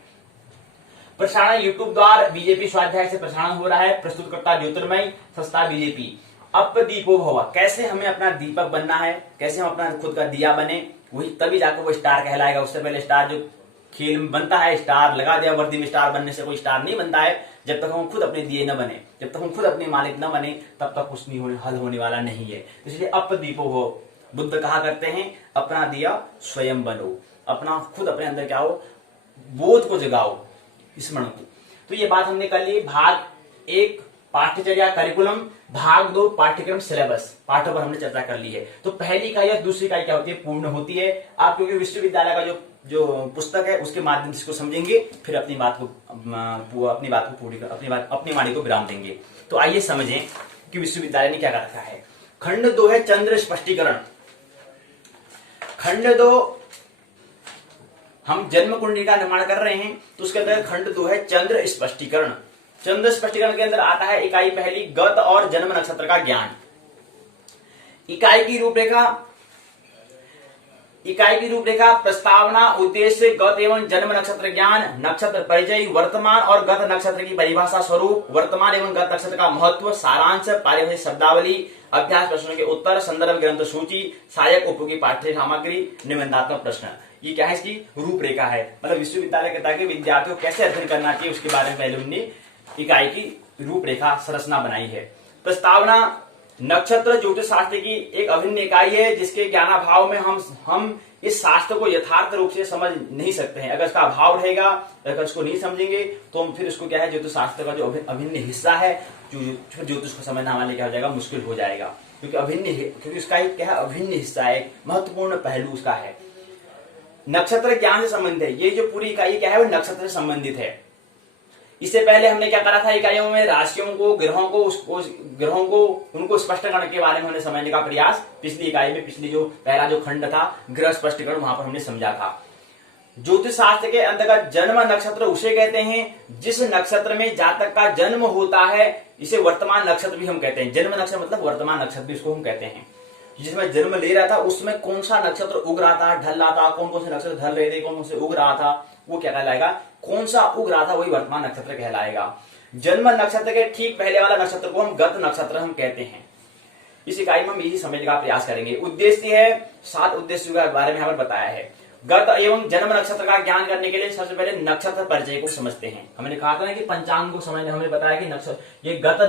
प्रसारण यूट्यूब द्वारा बीजेपी स्वाध्याय से प्रसारण हो रहा है। प्रस्तुतकर्ता ज्योतिर्मय संस्था बीजेपी। अप दीपो भव, कैसे हमें अपना दीपक बनना है, कैसे हम अपना खुद का दिया बने, वही तभी जाकर वो स्टार कहलाएगा। उससे पहले स्टार जो खेल में बनता है, स्टार लगा दिया वर्दी में, स्टार बनने से कोई स्टार नहीं बनता है। जब तक हम खुद अपने दिए न बने, जब तक हम खुद अपने मालिक न बने, तब तक कुछ नहीं हल होने वाला नहीं है। इसलिए अप दीपो भव, बुद्ध कहा करते हैं अपना दिया स्वयं बनो, अपना खुद अपने अंदर क्या हो, बोध को जगाओ, स्मरण को। तो ये बात हमने कर ली। भाग 1 पाठ्यचर्या करिकुलम, भाग 2 पाठ्यक्रम सिलेबस, पाठों पर हमने चर्चा कर ली है। तो पहली इकाई या दूसरी इकाई क्या होती है? पूर्ण होती है। आप क्योंकि विश्वविद्यालय का जो पुस्तक है उसके माध्यम से इसको समझेंगे, फिर अपनी बात को अपनी वाणी को विराम देंगे। तो आइए समझें कि विश्वविद्यालय ने क्या कर रखा है। खंड 2 है चंद्र स्पष्टीकरण। खंड 2 हम जन्म कुंडली का निर्माण कर रहे हैं, तो उसके अंदर खंड 2 है चंद्र स्पष्टीकरण। चंद्र स्पष्टीकरण के अंदर आता है इकाई पहली, गत और जन्म नक्षत्र का ज्ञान। इकाई की रूपरेखा प्रस्तावना, उद्देश्य, गत एवं जन्म नक्षत्र ज्ञान, नक्षत्र परिचय, वर्तमान और गत नक्षत्र की परिभाषा स्वरूप, वर्तमान एवं गत नक्षत्र का महत्व, सारांश, पारिभाषिक शब्दावली, अभ्यास प्रश्नों के उत्तर, संदर्भ ग्रंथ सूची, सहायक उपयोगी पाठ्य सामग्री, निबंधात्मक प्रश्न। ये क्या है? इसकी रूपरेखा है। मतलब विश्वविद्यालय कहता है कि विद्यार्थियों को कैसे अध्ययन करना चाहिए, उसके बारे में पहले उन्होंने इकाई की रूपरेखा संरचना बनाई है। प्रस्तावना, नक्षत्र ज्योतिष शास्त्र की एक अभिन्न इकाई है, जिसके ज्ञानाभाव में हम इस शास्त्र को यथार्थ रूप से समझ नहीं सकते हैं। अगर इसका अभाव रहेगा, अगर इसको नहीं समझेंगे, तो हम फिर उसको क्या है, ज्योतिष शास्त्र का जो अभिन्न हिस्सा है, जो ज्योतिष को समझना हमारे क्या हो जाएगा? मुश्किल हो जाएगा। क्योंकि उसका एक क्या है? अभिन्न हिस्सा है, एक महत्वपूर्ण पहलू उसका है। नक्षत्र ज्ञान से संबंधित है। ये जो पूरी इकाई क्या है, वो नक्षत्र से संबंधित है। इससे पहले हमने क्या करा था इकाइयों में, राशियों को, ग्रहों को उनको स्पष्टीकरण के बारे में हमने समझने का प्रयास पिछली इकाई में, पिछली जो पहला जो खंड था ग्रह स्पष्टीकरण, वहां पर हमने समझा था। ज्योतिष शास्त्र के अंतर्गत जन्म नक्षत्र उसे कहते हैं जिस नक्षत्र में जातक का जन्म होता है, इसे वर्तमान नक्षत्र भी हम कहते हैं। जन्म नक्षत्र मतलब वर्तमान नक्षत्र भी इसको हम कहते हैं। जिसमें जन्म ले रहा था उसमें कौन सा नक्षत्र उग रहा था, ढल रहा था, कौन कौन से नक्षत्र ढल रहे थे, कौन कौन से उग रहा था, वो क्या कहलाएगा, कौन सा उग रहा था वही वर्तमान नक्षत्र कहलाएगा। जन्म नक्षत्र के ठीक पहले वाला नक्षत्र को हम गत नक्षत्र हम कहते हैं। इस इकाई में हम यही समझने का प्रयास करेंगे। उद्देश्य है, 7 उद्देश्यों के बारे में यहाँ पर बताया है। गत एवं जन्म नक्षत्र का ज्ञान करने के लिए सबसे पहले नक्षत्र परिचय को समझते हैं। हमने कहा था ना कि पंचांग को समझने, हमने बताया कि नक्षत्र ये गत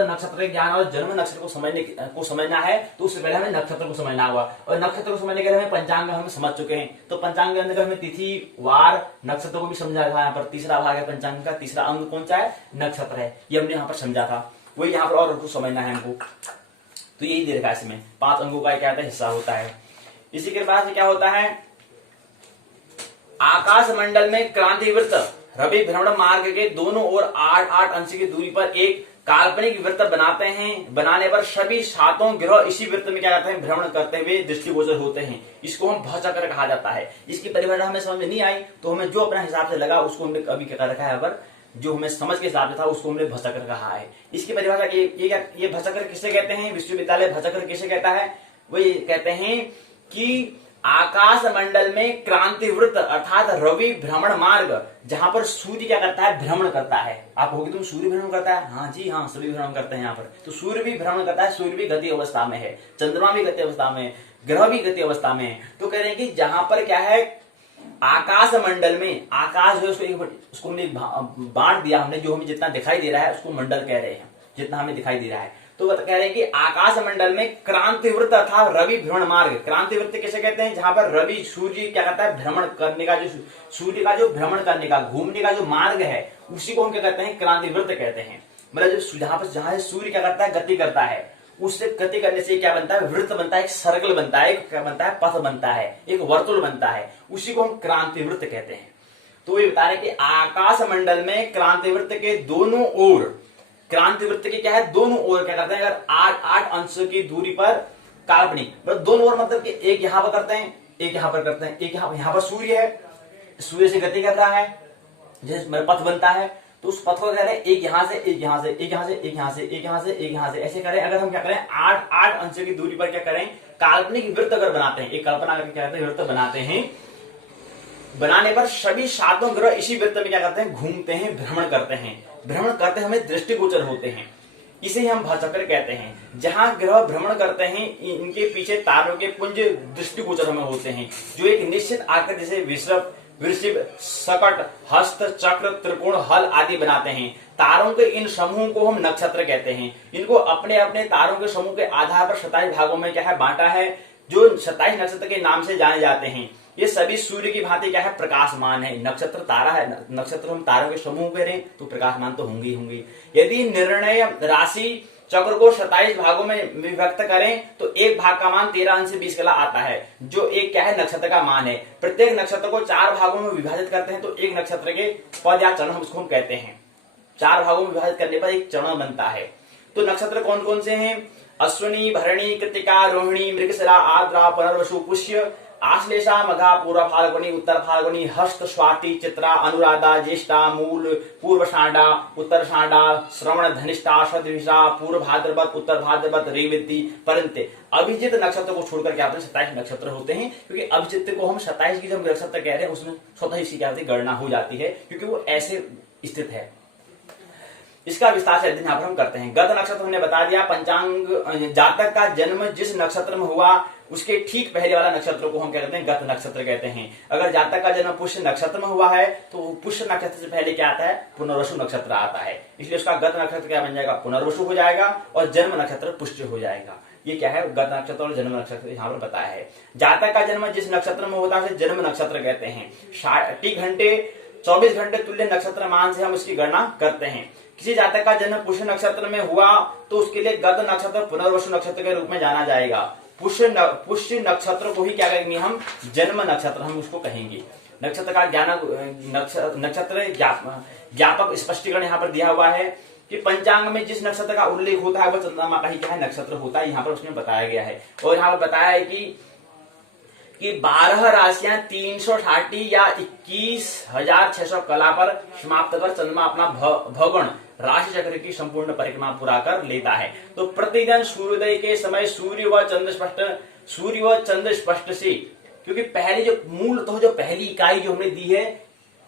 नक्षत्र के ज्ञान और जन्म नक्षत्र को समझना है तो उससे पहले हमें नक्षत्र को समझना होगा, और नक्षत्र को समझने के लिए हमें पंचांग हम समझ चुके हैं। तो पंचांग के अंदर हमें तिथि, वार, नक्षत्र को भी समझा था। यहाँ पर तीसरा भाग है पंचांग का, तीसरा अंग कौन सा है, नक्षत्र है, ये हमने यहाँ पर समझा था। वही यहाँ पर और कुछ समझना है हमको, तो यही दे रखा है इसमें 5 अंगों का क्या हिस्सा होता है। इसी के बाद क्या होता है, आकाश मंडल में क्रांतिवृत्त रवि भ्रमण मार्ग के दोनों ओर 8-8 अंश की दूरी पर एक काल्पनिक वृत्त बनाते हैं। बनाने पर सभी 7 ग्रह इसी वृत्त में क्या करते हैं, भ्रमण करते हुए दृष्टिगोचर होते हैं। इसको हम भचक्र कहा जाता है। इसकी परिभाषा हमें समझ में नहीं आई तो हमें जो अपना हिसाब से लगा उसको हमने अभी क्या कर रखा है, पर जो हमें समझ के हिसाब से था उसको हमने भचक्र कहा है। इसकी परिभाषा ये भचक्र किसे कहते हैं, विश्वविद्यालय भचक्र किसे कहता है, वो ये कहते हैं कि आकाश मंडल में क्रांति वृत्त अर्थात रवि भ्रमण मार्ग, जहां पर सूर्य क्या करता है, भ्रमण करता है। आप होगी तुम सूर्य भ्रमण करता है, हाँ जी हाँ, सूर्य भ्रमण करते हैं यहाँ पर। तो सूर्य भी भ्रमण करता है, सूर्य भी गति अवस्था में है, चंद्रमा भी गति अवस्था में, ग्रह भी गति अवस्था में है। तो कह रहे हैं कि जहां पर क्या है, आकाश मंडल में, आकाश जो उसको हमने बांट दिया, हमने जो हमें जितना दिखाई दे रहा है उसको मंडल कह रहे हैं, जितना हमें दिखाई दे रहा है। तो कह रहे हैं कि आकाश मंडल में क्रांति वृत्त अर्थात रवि भ्रमण मार्ग, क्रांति वृत्त किसे कहते हैं, जहां पर रवि सूर्य क्या करता है, भ्रमण करने का, जो सूर्य का जो भ्रमण करने का, घूमने का जो मार्ग है उसी को हम क्या कहते हैं, क्रांति वृत्त कहते हैं। मतलब जहां सूर्य क्या करता है, गति करता है, उससे गति करने से क्या बनता है, वृत्त बनता है, एक सर्कल बनता है, क्या बनता है, पथ बनता है, एक वर्तुल बनता है, उसी को हम क्रांति वृत्त कहते हैं। तो ये बता रहे कि आकाश मंडल में क्रांति वृत्त के दोनों ओर, क्रांति वृत्त के क्या है, दोनों ओर क्या करते हैं, अगर 8-8 अंश की दूरी पर काल्पनिक, मतलब दोनों ओर मतलब कि एक यहां पर करते हैं, एक यहां पर करते हैं, एक यहां पर सूर्य है, सूर्य से गति कर रहा है, जैसे पथ बनता है, तो उस पथ को कह रहे हैं एक यहां से, एक यहां से, एक यहां से, एक यहां से, एक यहां से, एक यहां से, ऐसे करें। अगर हम क्या करें, 8-8 अंश की दूरी पर क्या करें, काल्पनिक वृत्त अगर बनाते हैं, एक कल्पना करके क्या करते हैं, वृत्त बनाते हैं। बनाने पर सभी 7 ग्रह इसी वृत्त में क्या करते हैं, घूमते हैं, भ्रमण करते हैं, भ्रमण करते हमें दृष्टिगोचर होते हैं, इसे हम भचक्र कहते हैं। जहां ग्रह भ्रमण करते हैं इनके पीछे तारों के पुंज दृष्टिगोचर हमें होते हैं, जो एक निश्चित आकृति जैसे वृषभ, शकट, हस्त, चक्र, त्रिकोण, हल आदि बनाते हैं। तारों के इन समूह को हम नक्षत्र कहते हैं। इनको अपने अपने तारों के समूह के आधार पर 27 भागों में क्या है, बांटा है, जो 27 नक्षत्र के नाम से जाने जाते हैं। ये सभी सूर्य की भांति क्या है, प्रकाशमान है। नक्षत्र तारा है, नक्षत्र हम तारों के समूह कह रहे हैं तो प्रकाशमान तो होंगे ही होंगे। यदि निर्णय राशि चक्र को 27 भागों में विभक्त करें तो एक भाग का मान 13 अंश 20 कला आता है, जो एक क्या है, नक्षत्र का मान है। प्रत्येक नक्षत्र को 4 भागों में विभाजित करते हैं तो एक नक्षत्र के पद या चरण हम उसको हम कहते हैं। 4 भागों में विभाजित करने पर एक चरण बनता है। तो नक्षत्र कौन कौन से हैं, अश्विनी, भरणी, कृतिका, रोहिणी, मृगशिरा, आर्द्रा, पुनर्वसु, पुष्य, आश्लेषा, मघा, पूर्व फाल्गुनी, उत्तर फाल्गुनी, हस्त, स्वाति, चित्रा, अनुराधा, ज्येष्ठा, मूल, पूर्वषाढ़ा, उत्तरषाढ़ा, श्रवण, धनिष्ठा, शतभिषा, पूर्व भाद्रपद, उत्तर भाद्रपद, रेवती, परंत। अभिजित नक्षत्र को छोड़कर क्या होते हैं, 27 नक्षत्र होते हैं, क्योंकि अभिजित को हम 27 की जब नक्षत्र कह रहे हैं उसमें स्वतः ही क्या होती है, गणना हो जाती है, क्योंकि वो ऐसे स्थित है। इसका विस्तार से अध्ययन यहाँ पर हम करते हैं। गत नक्षत्र हमने बता दिया, पंचांग, जातक का जन्म जिस नक्षत्र में हुआ उसके ठीक पहले वाला नक्षत्र को हम क्या कहते हैं, गत नक्षत्र कहते हैं। अगर जातक का जन्म पुष्य नक्षत्र में हुआ है तो पुष्य नक्षत्र से पहले क्या आता है, पुनर्वसु नक्षत्र आता है, इसलिए उसका गत नक्षत्र क्या बन जाएगा, पुनर्वसु हो जाएगा, और जन्म नक्षत्र पुष्य हो जाएगा। ये क्या है, गत नक्षत्र और जन्म नक्षत्र यहाँ पर बताया है। जातक का जन्म जिस नक्षत्र में होता है उसे जन्म नक्षत्र कहते हैं। 60 घंटे 24 घंटे तुल्य नक्षत्र मान से हम इसकी गणना करते हैं। किसी जातक का जन्म पुष्य नक्षत्र में हुआ तो उसके लिए गत नक्षत्र पुनर्वसु नक्षत्र के रूप में जाना जाएगा। पुष्य नक्षत्र को ही क्या कहेंगे हम, जन्म नक्षत्र हम उसको कहेंगे। नक्षत्र का नक्षत्र ज्ञापक स्पष्टीकरण यहाँ पर दिया हुआ है कि पंचांग में जिस नक्षत्र का उल्लेख होता है वह चंद्रमा का ही क्या है नक्षत्र होता है, यहाँ पर उसमें बताया गया है। और यहाँ पर बताया है कि 12 राशियां 360 या 21,600 कला पर समाप्त कर चंद्रमा अपना भौगोण राशि चक्र की संपूर्ण परिक्रमा पूरा कर लेता है। तो प्रतिदिन सूर्योदय के समय सूर्य व चंद्र स्पष्ट से, क्योंकि पहले जो मूल तो जो पहली इकाई जो हमने दी है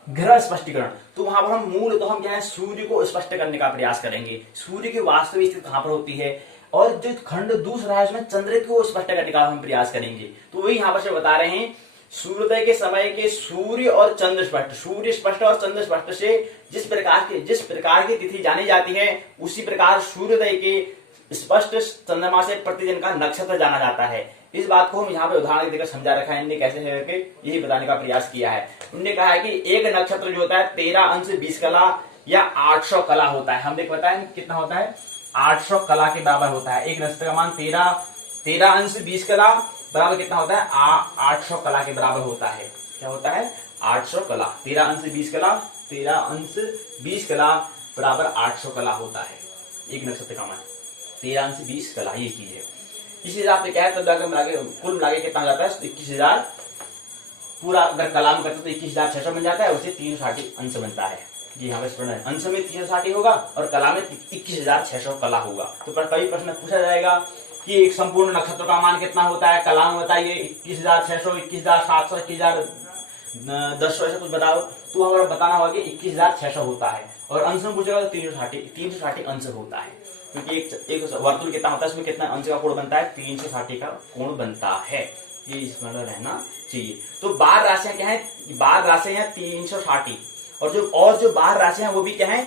ग्रह स्पष्टीकरण, तो वहां पर हम मूल तो हम क्या है सूर्य को स्पष्ट करने का प्रयास करेंगे, सूर्य की वास्तविक स्थिति कहां पर होती है, और जो खंड दूसरा है उसमें चंद्र को स्पष्ट करने का हम प्रयास करेंगे। तो वही यहाँ पर से बता रहे हैं सूर्योदय के समय के सूर्य और चंद्र स्पष्ट, सूर्य स्पष्ट और चंद्र स्पष्ट से जिस प्रकार की तिथि जानी जाती है उसी प्रकार सूर्योदय के स्पष्ट चंद्रमा से प्रतिदिन का नक्षत्र जाना जाता है। इस बात को हम यहाँ पे उदाहरण देकर समझा रखा है, इनने कैसे है करके यही बताने का प्रयास किया है। उन्होंने कहा है कि एक नक्षत्र जो होता है 13 अंश 20 कला या 800 कला होता है। हमने बताया कितना होता है 800 कला के बराबर होता है। एक नक्षत्र का मान 13 अंश 20 कला बराबर कितना होता है 800 कला के बराबर होता है। क्या होता है 800 कला, 13 अंश 20 कला, 13 अंश 20 कला बराबर 800 कला होता है। एक नक्षत्र का मान 13 अंश 20 कला ये चीज है। इस हिसाब से क्या है तब कुल मिला के कितना जाता है 21,000 पूरा अगर कला में करते तो 21,600 बन जाता है, उसे 360 अंश बनता है। जी हाँ बस अंश में 360 होगा और कला में 21,600 कला होगा। तो कई प्रश्न पूछा जाएगा कि एक संपूर्ण नक्षत्र का मान कितना होता है, कला में बताइए 21,600, 21,700, 21,1000 ऐसा कुछ बताओ, तो हमारा बताना होगा कि 21,600 होता है। और अंश में पूछेगा तो 360 अंश होता है, क्योंकि एक वर्तुल कितना होता है उसमें कितना अंश का कोण बनता है 360 का कोण बनता है। ये स्मरण रहना चाहिए। तो 12 राशियां क्या है, 12 राशियां 360 और जो 12 राशियां वो भी क्या है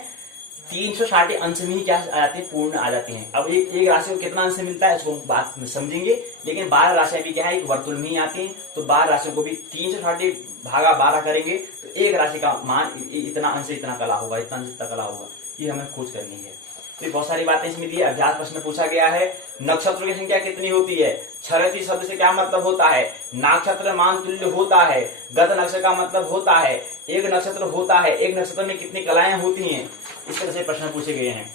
360 अंश में ही क्या आ जाती है पूर्ण आ जाती हैं। अब एक राशि को कितना अंश मिलता है इसको बात में समझेंगे, लेकिन 12 राशियां भी क्या है एक वर्तुल में ही आती हैं। तो 12 राशियों को भी 360 भागा 12 करेंगे तो एक राशि का मान इतना अंश इतना कला होगा, इतना अंश इतना कला होगा, ये हमें खोज करनी है। तो बहुत सारी बातें इसमें दी। अभ्यास प्रश्न पूछा गया है नक्षत्रों की संख्या कितनी होती है, क्षरति शब्द से क्या मतलब होता है, नक्षत्र मान तुल्य होता है, गत नक्षत्र का मतलब होता है एक नक्षत्र होता है, एक नक्षत्र में कितनी कलाएं होती हैं, इस तरह से प्रश्न पूछे गए हैं।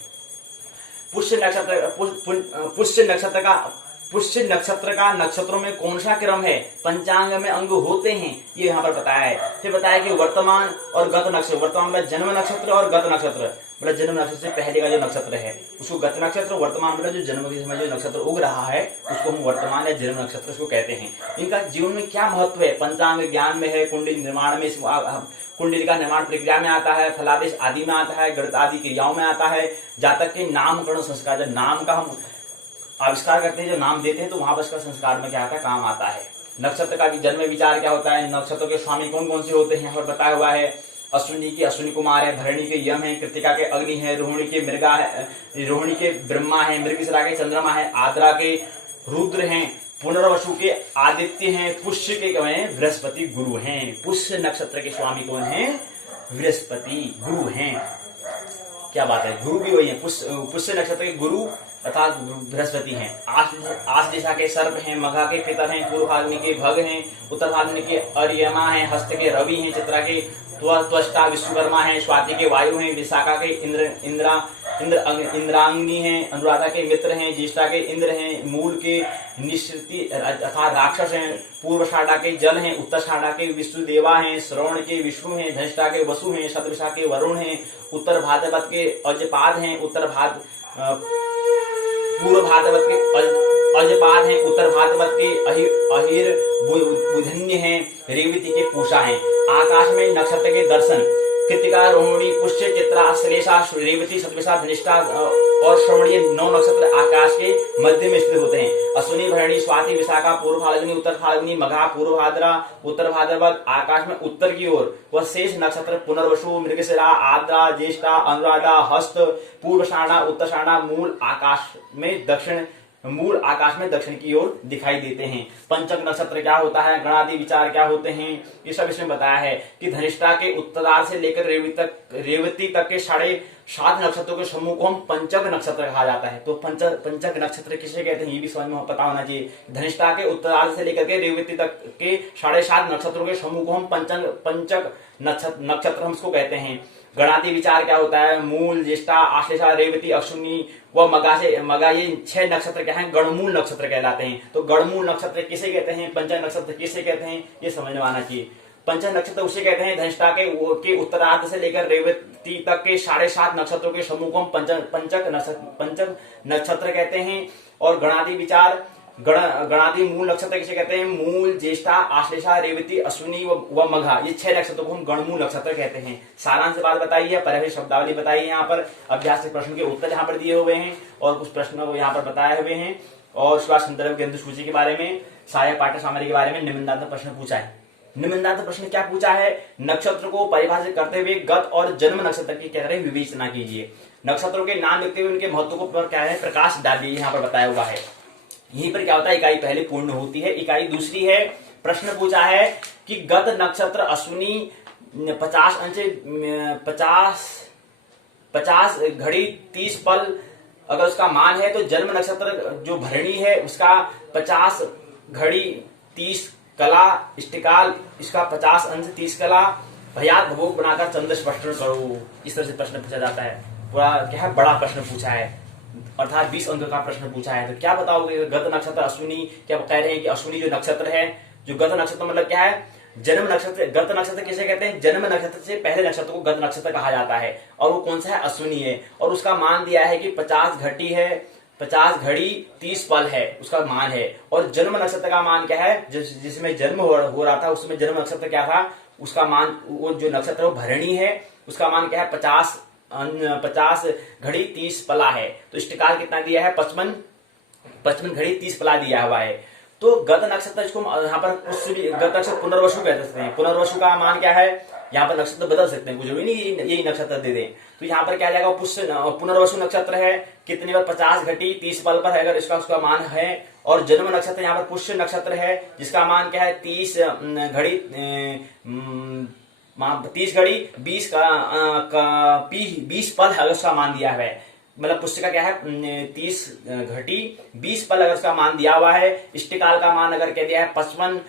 पुष्य नक्षत्र का नक्षत्रों में कौन सा क्रम है, पंचांग में अंग होते हैं, ये यहाँ पर बताया है। फिर बताया कि वर्तमान और गत नक्षत्र, वर्तमान में जन्म नक्षत्र और गत नक्षत्र, मतलब जन्म नक्षत्र से पहले का जो नक्षत्र है उसको गत नक्षत्र, वर्तमान में जो जन्म के समय जो नक्षत्र उग रहा है उसको हम वर्तमान या जन्म नक्षत्र उसको कहते हैं। इनका जीवन में क्या महत्व है, पंचांग ज्ञान में है, कुंडली निर्माण में, कुंडली का निर्माण प्रक्रिया में आता है, फलादेश आदि में आता है, गणित आदि क्रियाओं में आता है, जातक के नामकरण संस्कार, जब नाम का हम आविष्कार करते हैं, जो नाम देते हैं तो वहां पर इसका संस्कार में क्या आता है काम आता है। नक्षत्र का भी जन्म विचार क्या होता है, नक्षत्रों के स्वामी कौन कौन से होते हैं यहाँ पर बताया हुआ है। अश्विनी के अश्विनी कुमार है, भरणी के यम है, कृतिका के अग्नि है, रोहिणी के मृगा है, रोहिणी के ब्रह्मा है, मृगशिरा के चंद्रमा है, आद्रा के रुद्र हैं, पुनर्वसु के आदित्य हैं, पुष्य के क्या है बृहस्पति गुरु हैं। पुष्य नक्षत्र के स्वामी कौन है, बृहस्पति गुरु हैं। क्या बात है, गुरु भी वही है, पुष्य नक्षत्र के गुरु तथा बृहस्पति हैं। आस दिशा के सर्प हैं, मघा के पितर हैं, पूर्व फाल्गुनी के भग हैं, उत्तर फाल्गुनी के अर्यमा हैं, हस्त के रवि हैं, चित्रा के त्वष्टा विश्वकर्मा हैं, स्वाति के वायु हैं, विशाखा के इंद्रांगी हैं, अनुराधा के मित्र हैं, ज्येष्ठा के इंद्र हैं, मूल के निश्चिति अर्थात राक्षस हैं, पूर्वाषाढ़ा के जल हैं, उत्तराषाढ़ा के विष्णुदेवा हैं, श्रवण के विष्णु हैं, धनिष्ठा के वसु हैं, शतभिषा के वरुण हैं, उत्तर भाद्रपद के अजपाद हैं, पूर्व भाद्रपद के अजपाद हैं, उत्तर भाद्रपद के अहिर बुधन्य हैं, रेवती के पूषा हैं। आकाश में नक्षत्र के दर्शन कृतिका, रोहिणी, पुष्य, चित्रा, श्लेषा, रेवती, शतभिषा, धनिष्ठा और श्रवण ये 9 नक्षत्र आकाश के मध्य में स्थित होते हैं। अश्विनी, भरणी, स्वाति, विशाखा, पूर्व फाल्गुनी, उत्तर फाल्गुनी, मघा, पूर्व भाद्रा, उत्तर भाद्रपद आकाश में उत्तर की ओर, वह शेष नक्षत्र पुनर्वसु, मृगशिरा, आद्रा, ज्येष्ठा, अनुराधा, हस्त, पूर्वाषाढ़ा, उत्तराषाढ़ा मूल आकाश में दक्षिण की ओर दिखाई देते हैं। पंचक नक्षत्र क्या होता है, गणादि विचार क्या होते हैं, ये सब इसमें बताया है कि धनिष्ठा के उत्तरार्ध से लेकर रेवती तक के 7 नक्षत्रों के समूह को हम पंचक नक्षत्र कहा जाता है। तो पंचक नक्षत्र किसे कहते हैं ये भी समझ में पता होना चाहिए। धनिष्ठा के उत्तरार्ध से लेकर के रेवती तक के 7.5 नक्षत्रों के समूह को हम पंचक नक्षत्र हम इसको कहते हैं। गणादि विचार क्या होता है, मूल, ज्येष्ठा, आश्लेषा, रेवती, अश्विनी व मगा ये 6 नक्षत्र क्या है, गणमूल नक्षत्र कहलाते हैं। तो गणमूल नक्षत्र किसे कहते हैं, पंचक नक्षत्र किसे कहते हैं, ये समझ में आना चाहिए। पंचक नक्षत्र उसे कहते हैं धनिष्ठा के उत्तरार्ध से लेकर रेवती तक के 7.5 नक्षत्रों के समूह को हम पंचक नक्षत्र कहते हैं। और गणादि विचार गणादि मूल नक्षत्र किसे कहते हैं, मूल, ज्येष्ठा, आश्लेषा, रेवती, अश्विनी व मघा ये 6 नक्षत्रों को हम गणमूल नक्षत्र कहते हैं। सारांश बात बताई है, परिभाषित शब्दावली बताई है, यहाँ पर अभ्यास के प्रश्न के उत्तर यहाँ पर दिए हुए हैं और कुछ प्रश्नों को यहाँ पर बताए हुए हैं। और उसके बाद संदर्भ ग्रंथ सूची के बारे में, सहायक पाठ्य सामग्री के बारे में निबंधात्मक प्रश्न पूछा है। निबंधात्मक प्रश्न क्या पूछा है, नक्षत्र को परिभाषित करते हुए गत और जन्म नक्षत्र की क्या करें विवेचना कीजिए। नक्षत्रों के नाम लिखते हुए उनके महत्व को क्या है प्रकाश डालिए, यहाँ पर बताया हुआ है। यहीं पर क्या होता है, इकाई पहले पूर्ण होती है, इकाई दूसरी है। प्रश्न पूछा है कि गत नक्षत्र अश्विनी 50 अंश 50 घड़ी 30 पल अगर उसका मान है, तो जन्म नक्षत्र जो भरणी है उसका 50 घड़ी 30 कला इष्टिकाल, इसका 50 अंश 30 कला, भयात भोग बनाकर चंद्र स्पष्टन करो। इस तरह से प्रश्न पूछा जाता है। पूरा क्या है, बड़ा प्रश्न पूछा है, अर्थात 20 अंक का प्रश्न पूछा है। तो क्या बताओगे, गत नक्षत्र अश्विनी, क्या कह रहे हैं कि अश्विनी जो नक्षत्र है, जो गत नक्षत्र मतलब क्या है, जन्म नक्षत्र। गत नक्षत्र किसे कहते हैं, जन्म नक्षत्र से पहले नक्षत्र को गत नक्षत्र कहा जाता है। और वो कौन सा है, अश्विनी है। और उसका मान दिया है कि 50 घटी है, 50 घड़ी 30 पल है उसका मान है। और जन्म नक्षत्र का मान क्या है, जिसमें जन्म हो रहा था उसमें जन्म नक्षत्र क्या था, उसका मान, वो जो नक्षत्र वो भरणी है, उसका मान क्या है 50 घड़ी 30 पला है। तो इष्टकाल कितना दिया है, 55 घड़ी 30 पला दिया हुआ है। तो गत नक्षत्र, इसको यहाँ पर गत नक्षत्र पुनर्वसु कह सकते हैं। पुनर्वसु का मान क्या है, यहाँ पर नक्षत्र बदल सकते हैं, कुछ भी नहीं यही नक्षत्र दे दें। तो यहाँ पर क्या जाएगा, पुनर्वसु नक्षत्र है, कितने पर 50 घटी 30 पल पर है अगर इसका उसका मान है। और जन्म नक्षत्र यहाँ पर पुष्य नक्षत्र है, जिसका मान क्या है 30 घड़ी 30 घड़ी 20 पल अगर उसका मान दिया है, मतलब पुष्य का क्या है 30 घटी 20 पल अगर उसका मान दिया हुआ है। इष्टिकाल का मान अगर कह दिया है 55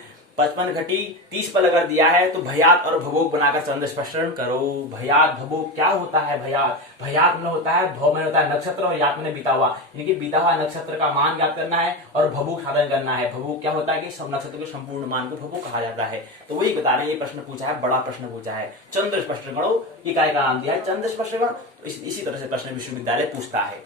घटी 30 पल अगर दिया है, तो भयात और भभोग बनाकर चंद्र स्पष्टन करो। भयात भभोग क्या होता है, भयात में होता है, भव में होता है नक्षत्र और यात में बीता हुआ, यानी कि बीता हुआ नक्षत्र का मान ज्ञात करना है और भभोग साधन करना है। भभोग क्या होता है कि सब नक्षत्र के संपूर्ण मान को भभोग कहा जाता है। तो वही बता रहे हैं, ये प्रश्न पूछा है, बड़ा प्रश्न पूछा है। चंद्र स्पष्टन करो, इकाई का नाम दिया है चंद्र स्पष्टन। इसी तरह से प्रश्न विश्वविद्यालय पूछता है।